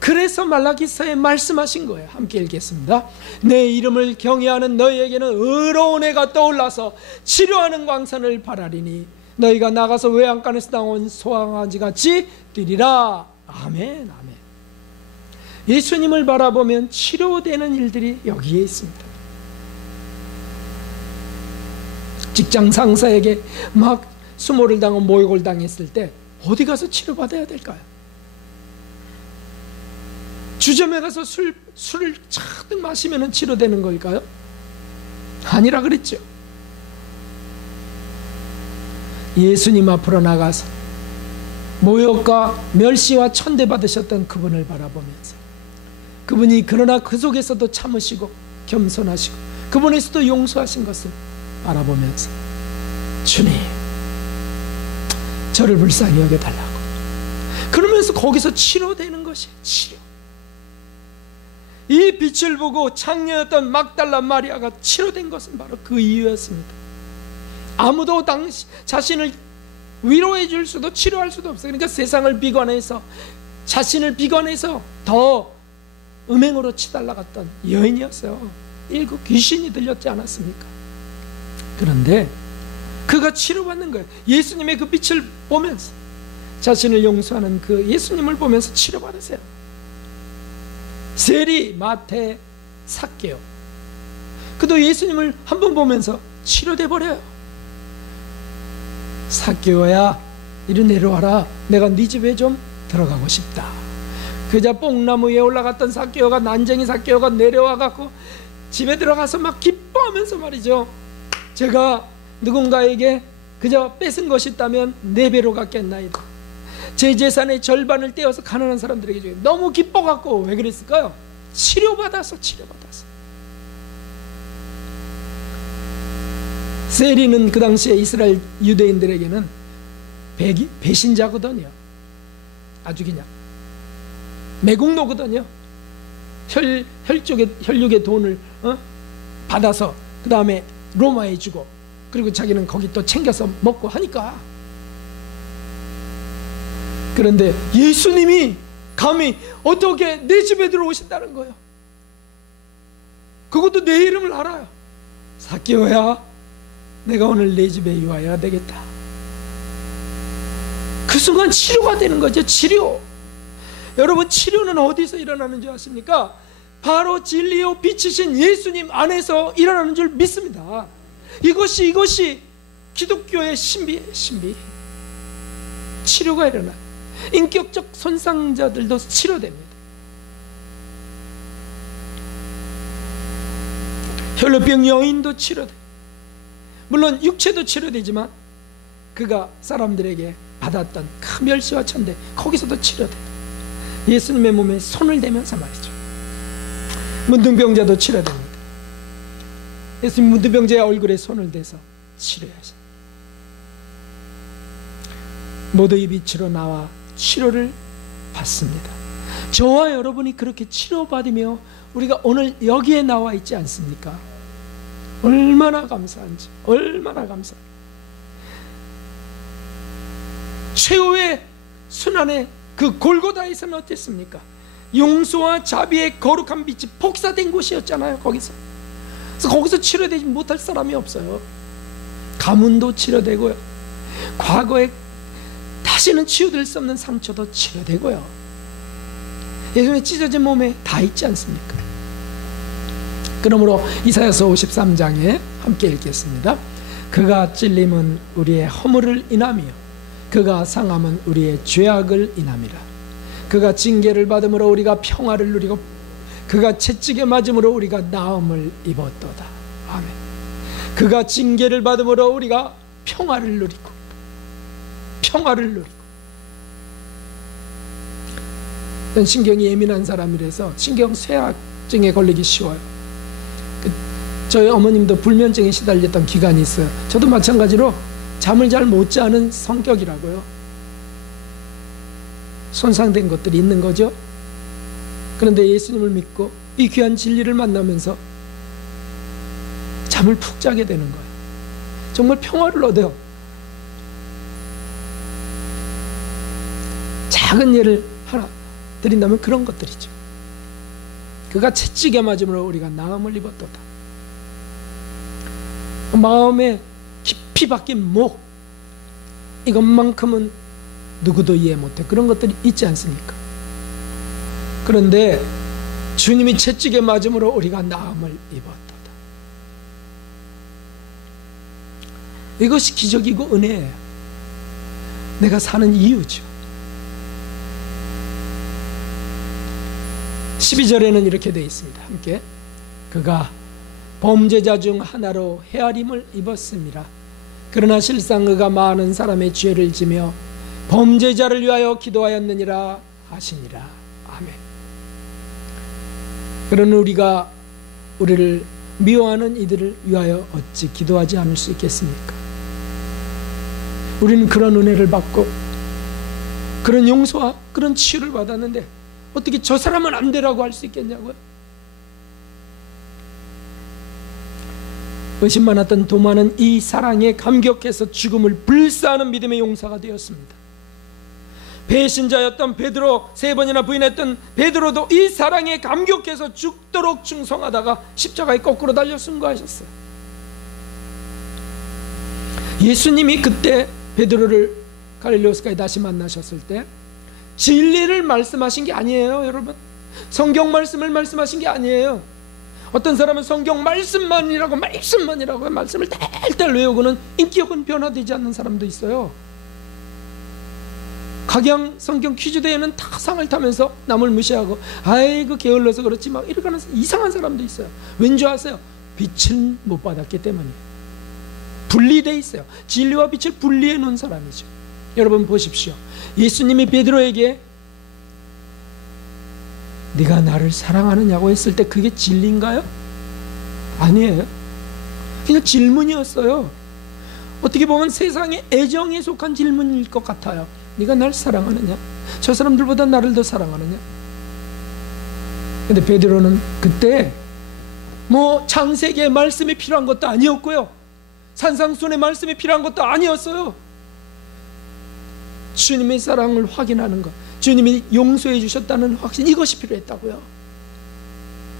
그래서 말라기서에 말씀하신 거예요. 함께 읽겠습니다. 내 이름을 경외하는 너희에게는 의로운 해가 떠올라서 치료하는 광선을 바라리니 너희가 나가서 외양간에서 나온 소황아지 같이 뛰리라. 아멘, 아멘. 예수님을 바라보면 치료되는 일들이 여기에 있습니다. 직장 상사에게 막 수모를 당하고 모욕을 당했을 때 어디 가서 치료받아야 될까요? 주점에 가서 술을 잔뜩 마시면 치료되는 걸까요? 아니라 그랬죠. 예수님 앞으로 나가서 모욕과 멸시와 천대받으셨던 그분을 바라보면서 그분이 그러나 그 속에서도 참으시고 겸손하시고 그분에서도 용서하신 것을 바라보면서 주님, 저를 불쌍히 여겨달라고. 그러면서 거기서 치료되는 것이에요. 치료. 이 빛을 보고 창녀였던 막달라 마리아가 치료된 것은 바로 그 이유였습니다. 아무도 자신을 위로해 줄 수도 치료할 수도 없어요. 그러니까 세상을 비관해서, 자신을 비관해서 더 음행으로 치달라갔던 여인이었어요. 일곱 귀신이 들렸지 않았습니까? 그런데 그가 치료받는 거예요. 예수님의 그 빛을 보면서, 자신을 용서하는 그 예수님을 보면서 치료받으세요. 세리, 마태, 삭개오, 그도 예수님을 한번 보면서 치료돼 버려요. 삭개오야, 이리 내려와라. 내가 네 집에 좀 들어가고 싶다. 그자 뽕나무 위에 올라갔던 삭개오가, 난쟁이 삭개오가 내려와갖고 집에 들어가서 막 기뻐하면서 말이죠, 제가 누군가에게 그저 뺏은 것이 있다면 4배로 갚겠나이다. 제 재산의 절반을 떼어서 가난한 사람들에게 줘요. 너무 기뻐갖고. 왜 그랬을까요? 치료받아서. 세리는 그 당시에 이스라엘 유대인들에게는 배신자거든요. 아주 그냥 매국노거든요. 혈육의 돈을 받아서 그 다음에 로마에 주고, 그리고 자기는 거기 또 챙겨서 먹고 하니까. 그런데 예수님이 감히 어떻게 내 집에 들어오신다는 거예요. 그것도 내 이름을 알아요. 삭개오야, 내가 오늘 내 집에 유하여야 되겠다. 그 순간 치료가 되는 거죠. 치료. 여러분, 치료는 어디서 일어나는 줄 아십니까? 바로 진리요 빛이신 예수님 안에서 일어나는 줄 믿습니다. 이것이 기독교의 신비예요. 신비. 치료가 일어나. 인격적 손상자들도 치료됩니다. 혈루병 여인도 치료돼. 물론 육체도 치료되지만 그가 사람들에게 받았던 큰 멸시와 천대, 거기서도 치료돼. 예수님의 몸에 손을 대면서 말이죠. 문둥병자도 치료됩니다. 예수님 문둥병자의 얼굴에 손을 대서 치료하시. 모두의 빛으로 나와 치료를 받습니다. 저와 여러분이 그렇게 치료받으며 우리가 오늘 여기에 나와 있지 않습니까? 얼마나 감사한지, 얼마나 감사합니다. 최후의 순환의 그 골고다에서는 어땠습니까? 용서와 자비의 거룩한 빛이 폭사된 곳이었잖아요. 거기서. 그래서 거기서 치료되지 못할 사람이 없어요. 가문도 치료되고요, 과거에 다시는 치유될 수 없는 상처도 치료되고요. 예수님의 찢어진 몸에 다 있지 않습니까? 그러므로 이사야서 53장에 함께 읽겠습니다. 그가 찔림은 우리의 허물을 인하며 그가 상함은 우리의 죄악을 인함이라. 그가 징계를 받음으로 우리가 평화를 누리고 그가 채찍에 맞음으로 우리가 나음을 입었도다. 아멘. 그가 징계를 받음으로 우리가 평화를 누리고 신경이 예민한 사람이라서 신경 쇠약증에 걸리기 쉬워요. 저희 어머님도 불면증에 시달렸던 기간이 있어요. 저도 마찬가지로 잠을 잘 못 자는 성격이라고요. 손상된 것들이 있는 거죠. 그런데 예수님을 믿고 이 귀한 진리를 만나면서 잠을 푹 자게 되는 거예요. 정말 평화를 얻어요. 작은 예를 하나 드린다면 그런 것들이죠. 그가 채찍에 맞음으로 우리가 나음을 입었도다. 마음에 깊이 박힌 목, 이것만큼은 누구도 이해 못해. 그런 것들이 있지 않습니까? 그런데 주님이 채찍에 맞음으로 우리가 나음을 입었도다. 이것이 기적이고 은혜예요. 내가 사는 이유죠. 12절에는 이렇게 되어 있습니다. 함께. 그가 범죄자 중 하나로 헤아림을 입었습니다. 그러나 실상 그가 많은 사람의 죄를 지며 범죄자를 위하여 기도하였느니라 하시니라. 아멘. 그런 우리가 우리를 미워하는 이들을 위하여 어찌 기도하지 않을 수 있겠습니까? 우리는 그런 은혜를 받고 그런 용서와 그런 치유를 받았는데 어떻게 저 사람은 안 되라고 할 수 있겠냐고요? 의심 많았던 도마는 이 사랑에 감격해서 죽음을 불사하는 믿음의 용사가 되었습니다. 배신자였던 베드로, 3번이나 부인했던 베드로도 이 사랑에 감격해서 죽도록 충성하다가 십자가에 거꾸로 달려 승거하셨어요. 예수님이 그때 베드로를 갈릴리오스가에 다시 만나셨을 때 진리를 말씀하신 게 아니에요, 여러분. 성경 말씀을 말씀하신 게 아니에요. 어떤 사람은 성경 말씀만이라고 말씀을 달달 외우고는 인격은 변화되지 않는 사람도 있어요. 각양 성경 퀴즈 대회는 다 상을 타면서 남을 무시하고 아이고 게을러서 그렇지 막 이렇게 하는 이상한 사람도 있어요. 왠지 아세요? 빛을 못 받았기 때문이에요. 분리되어 있어요. 진리와 빛을 분리해 놓은 사람이죠. 여러분 보십시오. 예수님이 베드로에게 네가 나를 사랑하느냐고 했을 때 그게 진리인가요? 아니에요. 그냥 질문이었어요. 어떻게 보면 세상의 애정에 속한 질문일 것 같아요. 네가 날 사랑하느냐? 저 사람들보다 나를 더 사랑하느냐? 근데 베드로는 그때 뭐 창세기의 말씀이 필요한 것도 아니었고요, 산상순의 말씀이 필요한 것도 아니었어요. 주님의 사랑을 확인하는 것, 주님이 용서해 주셨다는 확신, 이것이 필요했다고요.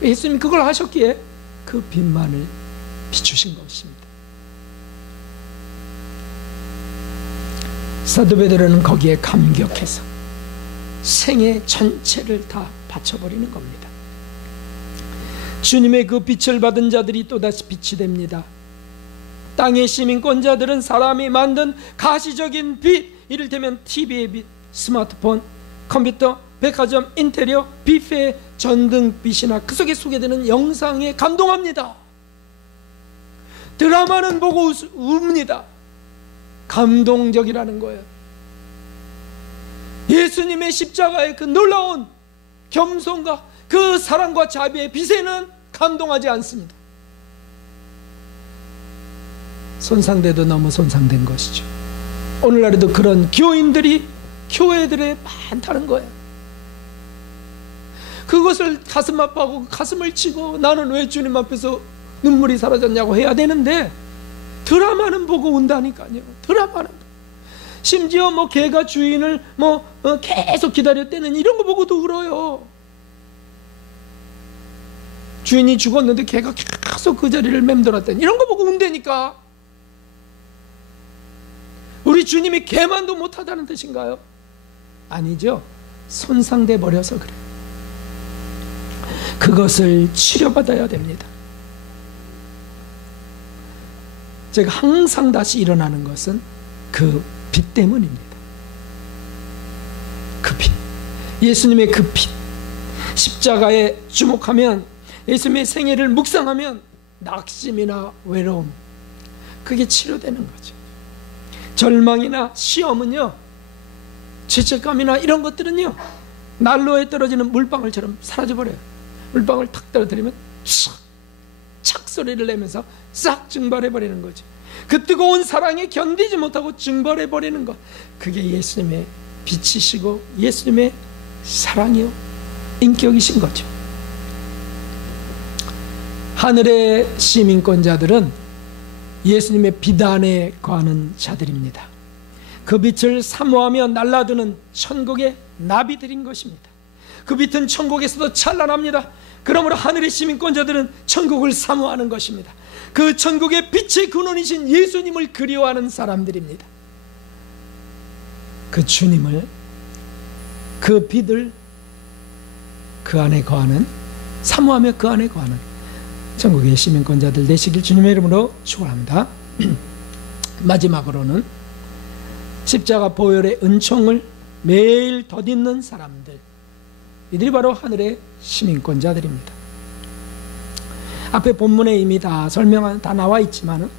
예수님이 그걸 하셨기에 그 빛만을 비추신 것입니다. 사도 베드로는 거기에 감격해서 생애 전체를 다 바쳐버리는 겁니다. 주님의 그 빛을 받은 자들이 또다시 빛이 됩니다. 땅의 시민권자들은 사람이 만든 가시적인 빛, 이를테면 TV의 빛, 스마트폰, 컴퓨터, 백화점, 인테리어, 뷔페, 전등빛이나 그 속에 소개되는 영상에 감동합니다. 드라마는 보고 웁니다. 감동적이라는 거예요. 예수님의 십자가의 그 놀라운 겸손과 그 사랑과 자비의 빛에는 감동하지 않습니다. 손상돼도 너무 손상된 것이죠. 오늘날에도 그런 교인들이 교회들에 많다는 거예요. 그것을 가슴 아파하고 가슴을 치고 나는 왜 주님 앞에서 눈물이 사라졌냐고 해야 되는데 드라마는 보고 운다니까요. 드라마는. 심지어 뭐 개가 주인을 계속 기다렸다는 이런 거 보고도 울어요. 주인이 죽었는데 개가 계속 그 자리를 맴돌았다니 이런 거 보고 운다니까. 우리 주님이 개만도 못하다는 뜻인가요? 아니죠. 손상돼 버려서 그래요. 그것을 치료받아야 됩니다. 제가 항상 다시 일어나는 것은 그 빛 때문입니다. 그 빛, 예수님의 그 빛, 십자가에 주목하면, 예수님의 생애를 묵상하면 낙심이나 외로움, 그게 치료되는 거죠. 절망이나 시험은요, 죄책감이나 이런 것들은요, 난로에 떨어지는 물방울처럼 사라져버려요. 물방울 탁 떨어뜨리면 착 소리를 내면서 싹 증발해버리는 거죠. 그 뜨거운 사랑에 견디지 못하고 증발해버리는 것, 그게 예수님의 빛이시고 예수님의 사랑이요 인격이신 거죠. 하늘의 시민권자들은 예수님의 빛 안에 거하는 자들입니다. 그 빛을 사모하며 날아드는 천국의 나비들인 것입니다. 그 빛은 천국에서도 찬란합니다. 그러므로 하늘의 시민권자들은 천국을 사모하는 것입니다. 그 천국의 빛의 근원이신 예수님을 그리워하는 사람들입니다. 그 주님을, 그 빛을 그 안에 거하는, 사모하며 그 안에 거하는 천국의 시민권자들 되시길 주님의 이름으로 축원합니다. 마지막으로는 십자가 보혈의 은총을 매일 덧입는 사람들, 이들이 바로 하늘의 시민권자들입니다. 앞에 본문에 이미 다 다 나와 있지만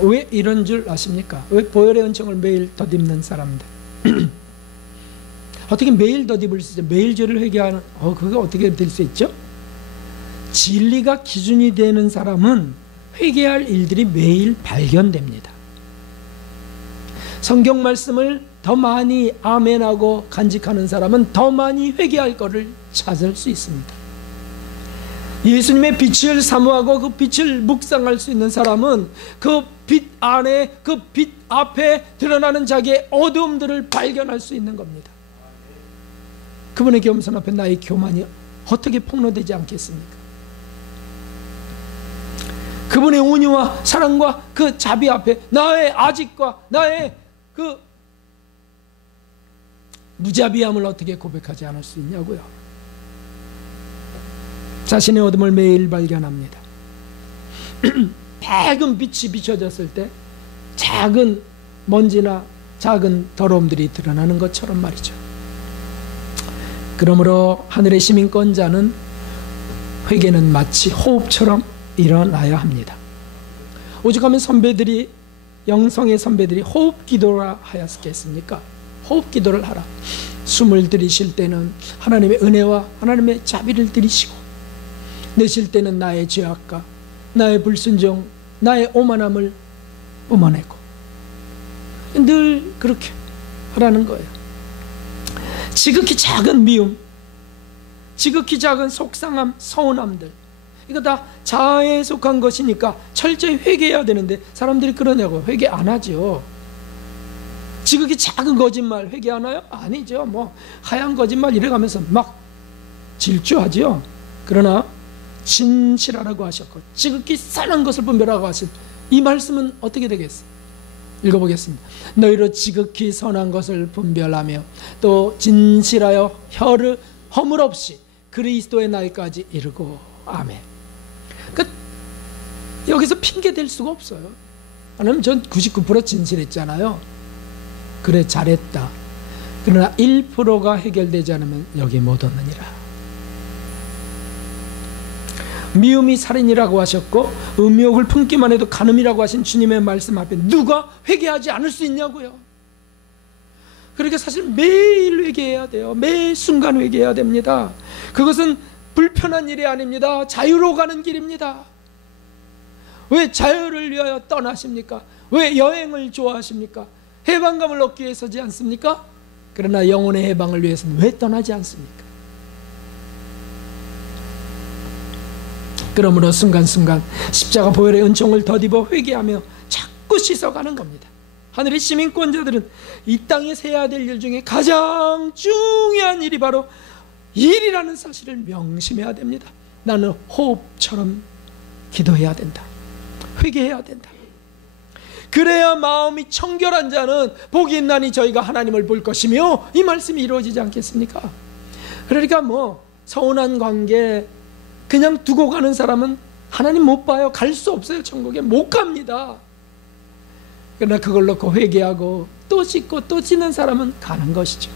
왜 이런 줄 아십니까? 왜 보혈의 은총을 매일 덧입는 사람들? 어떻게 매일 덧입을 수 있죠? 매일 죄를 회개하는, 그게 어떻게 될 수 있죠? 진리가 기준이 되는 사람은 회개할 일들이 매일 발견됩니다. 성경 말씀을 더 많이 아멘하고 간직하는 사람은 더 많이 회개할 것을 찾을 수 있습니다. 예수님의 빛을 사모하고 그 빛을 묵상할 수 있는 사람은 그 빛 안에, 그 빛 앞에 드러나는 자기의 어두움들을 발견할 수 있는 겁니다. 그분의 겸손 앞에 나의 교만이 어떻게 폭로되지 않겠습니까? 그분의 온유와 사랑과 그 자비 앞에 나의 아직과 나의 그 무자비함을 어떻게 고백하지 않을 수 있냐고요. 자신의 어둠을 매일 발견합니다. 밝은 빛이 비춰졌을 때 작은 먼지나 작은 더러움들이 드러나는 것처럼 말이죠. 그러므로 하늘의 시민권자는 회개는 마치 호흡처럼 일어나야 합니다. 오죽하면 선배들이, 영성의 선배들이 호흡 기도라 하였겠습니까? 호흡 기도를 하라. 숨을 들이쉴 때는 하나님의 은혜와 하나님의 자비를 들이쉬고, 내쉴 때는 나의 죄악과 나의 불순종, 나의 오만함을 뿜어내고, 늘 그렇게 하라는 거예요. 지극히 작은 미움, 지극히 작은 속상함, 서운함들, 이거 다 자아에 속한 것이니까 철저히 회개해야 되는데 사람들이 그러냐고. 회개 안 하죠. 지극히 작은 거짓말 회개하나요? 아니죠. 뭐 하얀 거짓말 이래가면서 막 질주하죠. 그러나 진실하라고 하셨고 지극히 선한 것을 분별하고 하신 이 말씀은 어떻게 되겠어요? 읽어보겠습니다. 너희로 지극히 선한 것을 분별하며 또 진실하여 허물 없이 그리스도의 날까지 이르고. 아멘. 그러니까 여기서 핑계 댈 수가 없어요. 왜냐하면 전 99% 진실했잖아요. 그래, 잘했다. 그러나 1%가 해결되지 않으면 여기 못 오느니라. 미움이 살인이라고 하셨고 음욕을 품기만 해도 간음이라고 하신 주님의 말씀 앞에 누가 회개하지 않을 수 있냐고요. 그러니까 사실 매일 회개해야 돼요. 매 순간 회개해야 됩니다. 그것은 불편한 일이 아닙니다. 자유로 가는 길입니다. 왜 자유를 위하여 떠나십니까? 왜 여행을 좋아하십니까? 해방감을 얻기 위해서지 않습니까? 그러나 영혼의 해방을 위해서는 왜 떠나지 않습니까? 그러므로 순간순간 십자가 보혈의 은총을 덧입어 회개하며 자꾸 씻어가는 겁니다. 하늘의 시민권자들은 이 땅에서 해야 될 일 중에 가장 중요한 일이 바로 일이라는 사실을 명심해야 됩니다. 나는 호흡처럼 기도해야 된다. 회개해야 된다. 그래야 마음이 청결한 자는 복이 있나니 저희가 하나님을 볼 것이며, 이 말씀이 이루어지지 않겠습니까? 그러니까 뭐 서운한 관계 그냥 두고 가는 사람은 하나님 못 봐요. 갈 수 없어요. 천국에 못 갑니다. 그러나 그걸 놓고 회개하고 또 씻고 또 지는 사람은 가는 것이죠.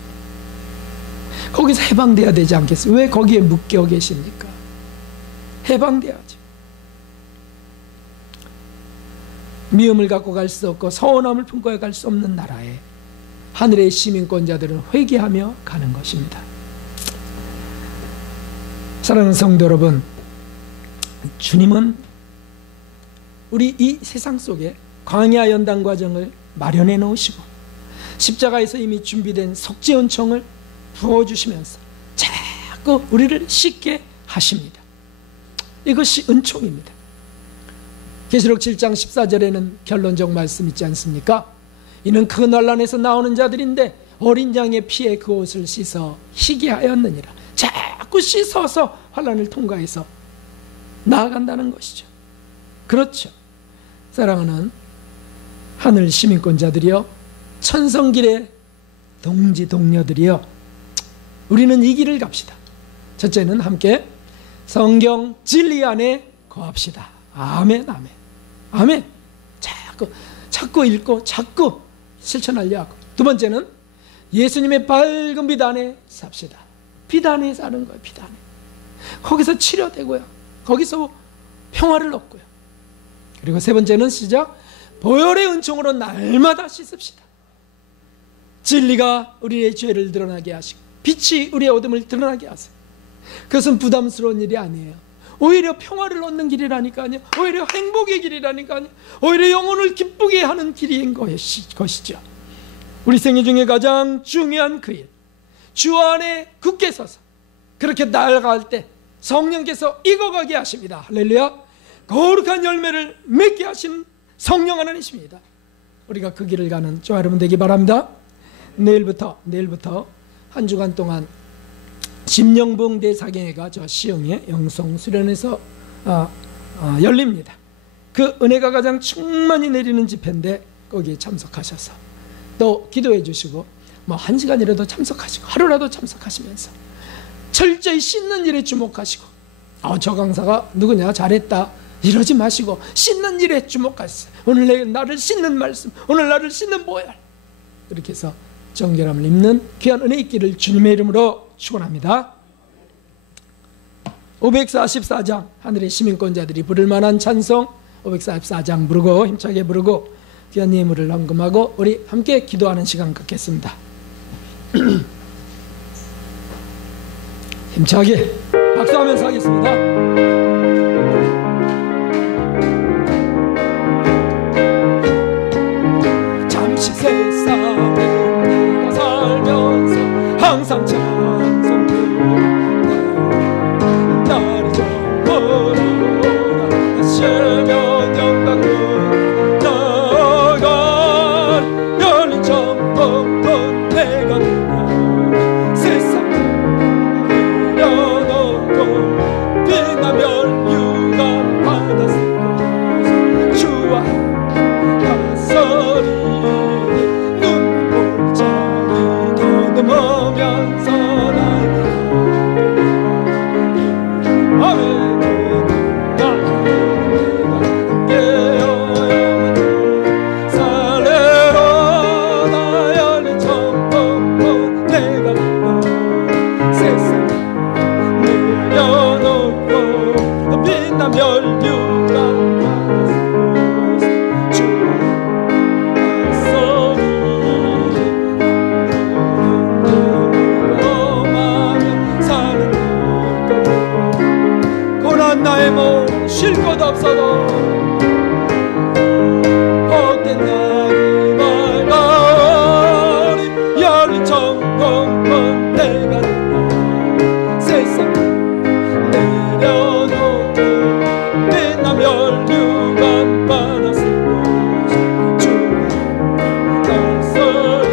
거기서 해방돼야 되지 않겠어요? 왜 거기에 묶여 계십니까? 해방돼야죠. 미움을 갖고 갈 수 없고 서운함을 품고 갈 수 없는 나라에 하늘의 시민권자들은 회개하며 가는 것입니다. 사랑하는 성도 여러분, 주님은 우리 이 세상 속에 광야 연단 과정을 마련해 놓으시고 십자가에서 이미 준비된 속죄 은총을 부어주시면서 자꾸 우리를 씻게 하십니다. 이것이 은총입니다. 계시록 7장 14절에는 결론적 말씀 있지 않습니까? 이는 그 난란에서 나오는 자들인데 어린 양의 피에 그 옷을 씻어 희게 하였느니라. 자꾸 씻어서 환난을 통과해서 나아간다는 것이죠. 그렇죠. 사랑하는 하늘 시민권자들이여, 천성길의 동지 동료들이여, 우리는 이 길을 갑시다. 첫째는 함께 성경 진리 안에 거합시다. 아멘, 아멘, 아멘. 자꾸 읽고 자꾸 실천하려 하고, 두 번째는 예수님의 밝은 빛 안에 삽시다. 빛 안에 사는 거예요. 빛 안에. 거기서 치료되고요, 거기서 평화를 얻고요. 그리고 세 번째는 시작, 보혈의 은총으로 날마다 씻읍시다. 진리가 우리의 죄를 드러나게 하시고 빛이 우리의 어둠을 드러나게 하세요. 그것은 부담스러운 일이 아니에요. 오히려 평화를 얻는 길이라니까요. 오히려 행복의 길이라니까요. 오히려 영혼을 기쁘게 하는 길인 것이죠. 우리 생애 중에 가장 중요한 그 일, 주 안에 굳게 서서 그렇게 나아갈 때 성령께서 익어가게 하십니다. 할렐루야. 거룩한 열매를 맺게 하신 성령 하나님이십니다. 우리가 그 길을 가는 저와 여러분 되기 바랍니다. 내일부터 한 주간 동안 심령봉 대사경회가 저 시흥의 영성 수련에서 열립니다. 그 은혜가 가장 충만히 내리는 집회인데 거기에 참석하셔서 또 기도해 주시고 뭐 1시간이라도 참석하시고 하루라도 참석하시면서 철저히 씻는 일에 주목하시고 저 강사가 누구냐 잘했다 이러지 마시고 씻는 일에 주목하세요. 오늘 나를 씻는 말씀, 오늘 나를 씻는 보혈, 이렇게 해서 정결함을 입는 귀한 은혜 있기를 주님의 이름으로 축원합니다. 544장 하늘의 시민권자들이 부를 만한 찬송 544장 부르고 힘차게 부르고 귀한 예물을 헌금하고 우리 함께 기도하는 시간 갖겠습니다. 힘차게 박수하면서 하겠습니다. 잠시 세상에 내가 살면서 항상 찬송 부른다. 날이 좀 멀어라 하시면 영광으로 나아갈 열린 정복은 내가 누려 세상 내려놓고 빛나면 유감 받았으며 주와 가서리 눈물장이 더듬으면서 나의 나의 몸 쉴 것 없어도 헛된 날이 말가리 열린 정복은 내가 된다. 세상 내려놓고 빛나 멸류관 받았을 것이 주가 가서리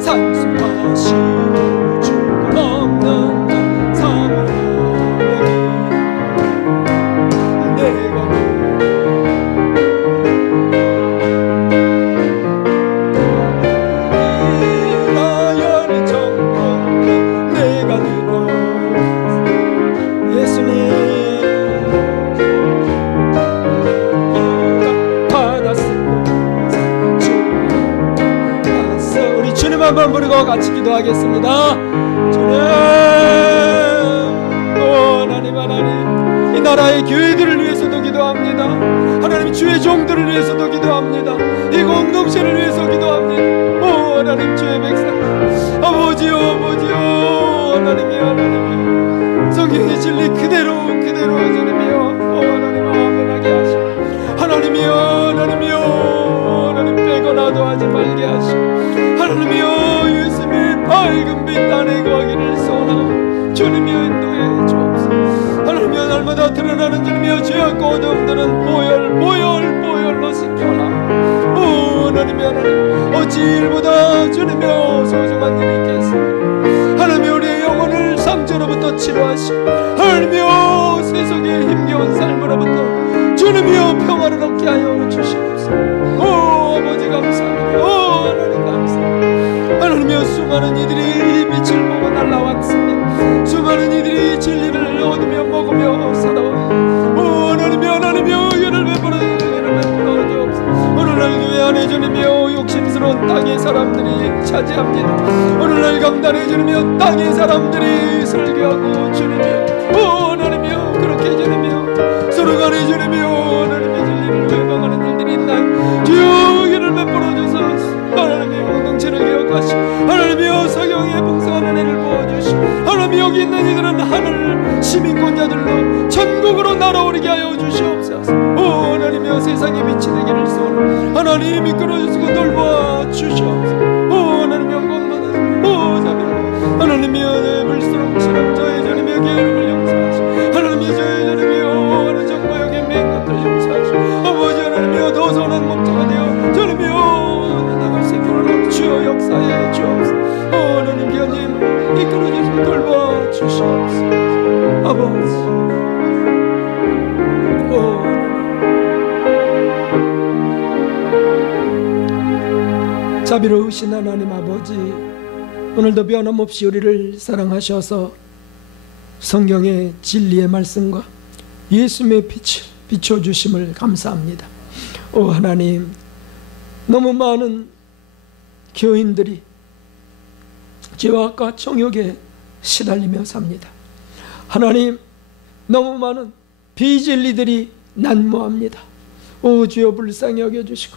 산수하시고 주가 없는 삶을 한번 부르고 같이 기도하겠습니다. 주님, 하나님, 하나님, 이 나라의 교회들을 위해서도 기도합니다. 하나님, 주의 종들을 위해서도 기도합니다. 이 공동체를 위해서 기도합니다. 하나님, 주의 백성, 아버지요, 아버지요, 하나님이여, 하나님이여, 성경의 진리 그대로 주님이여, 하나님 아멘하게 하시고, 하나님이여, 하나님이여, 하나님 빼고나도 하지 말게 하시고, 하나님이여 예수님의 밝은 빛 안에 거하기를 소원하오. 주님이여 인도해 주옵소서. 하나님이여 날마다 드러나는 주님이여 죄악과 어둠들은 보혈로 씻겨라. 하나님이여 하나님 어찌 일보다 주님이여 소중한 일이 있겠습니까. 하나님이여 우리의 영혼을 상처로부터 치료하시고 하나님이여 세속의 힘겨운 삶으로부터 주님이여 평화를 얻게 하여 주시옵소서. 아버지 감사합니다. 하나님 감사합니다. 하나님이여 수많은 이들이 빛을 보고 날아왔습니다. 수많은 이들이 진리를 얻으며 먹으며 살아와요. 하나님이여 은혜를 베풀어 주옵소서. 오늘날 교회 안에 주님이여 욕심스러운 땅의 사람들이 차지합니다. 오늘날 강단에 주님이여 땅의 사람들이 설교하고 주님이여 하나님이여 그렇게 주님이여 서로 간에 주님이여 하나님의 진리를 외방하는 일들이 있나요. 주여 은혜를 베풀어 주소서. 하나님이여 공동체를 기억하시고 하나님이여 사경에 풍성한 은혜를 부어주시고 하나님 여기 있는 이들은 하늘 시민권자들로 천국으로 날아오르게 하여 주시옵소서. 오 하나님이여 세상의 빛이 되기를 소원 하나님 이끌어주시고 돌봐 주시옵소서. 오 하나님이여 공만하시 오 자비로 하나님이여 내 불순종처럼 저의 주님의 게으름을 용서하시고 하나님이여 저의 주님이여 하는 정과 여기 맹 것들을 용서하시고 아버지 하나님이여 더 선한 목자가 되어 주님이여 나갈 수 있도록 주여 역사해 주옵소서. 오 하나님 귀한 힘을 이끌어주시고 돌봐 주시옵소서. 아버지 자비로우신 하나님 아버지, 오늘도 변함없이 우리를 사랑하셔서 성경의 진리의 말씀과 예수님의 빛을 비춰주심을 감사합니다. 오 하나님, 너무 많은 교인들이 죄와 악과 정욕에 시달리며 삽니다. 하나님, 너무 많은 비진리들이 난무합니다. 오 주여 불쌍히 여겨주시고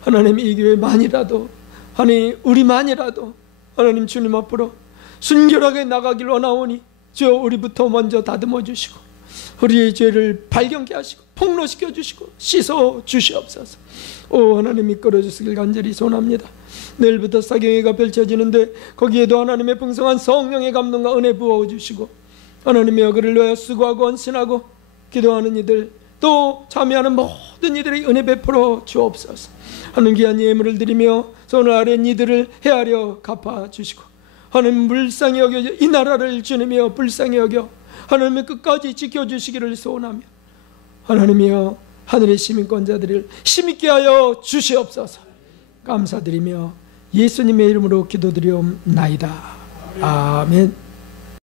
하나님 이 교회만이라도 아니 우리만이라도 하나님 주님 앞으로 순결하게 나가길 원하오니 주여 우리부터 먼저 다듬어 주시고 우리의 죄를 발견케 하시고 폭로시켜 주시고 씻어 주시옵소서. 오 하나님 이끌어 주시길 간절히 소원합니다. 내일부터 사경회가 펼쳐지는데 거기에도 하나님의 풍성한 성령의 감동과 은혜 부어 주시고 하나님의 그를 위하여 수고하고 헌신하고 기도하는 이들 또 참여하는 모든 이들의 은혜 베풀어 주옵소서. 하나님 귀한 예물을 드리며 손을 아랜 이들을 헤아려 갚아 주시고 하나님 불쌍히 여겨 이 나라를 주님이여 불쌍히 여겨 하나님의 끝까지 지켜주시기를 소원하며 하나님이여 하늘의 시민권자들을 힘있게 하여 주시옵소서. 감사드리며 예수님의 이름으로 기도드리옵나이다. 아멘.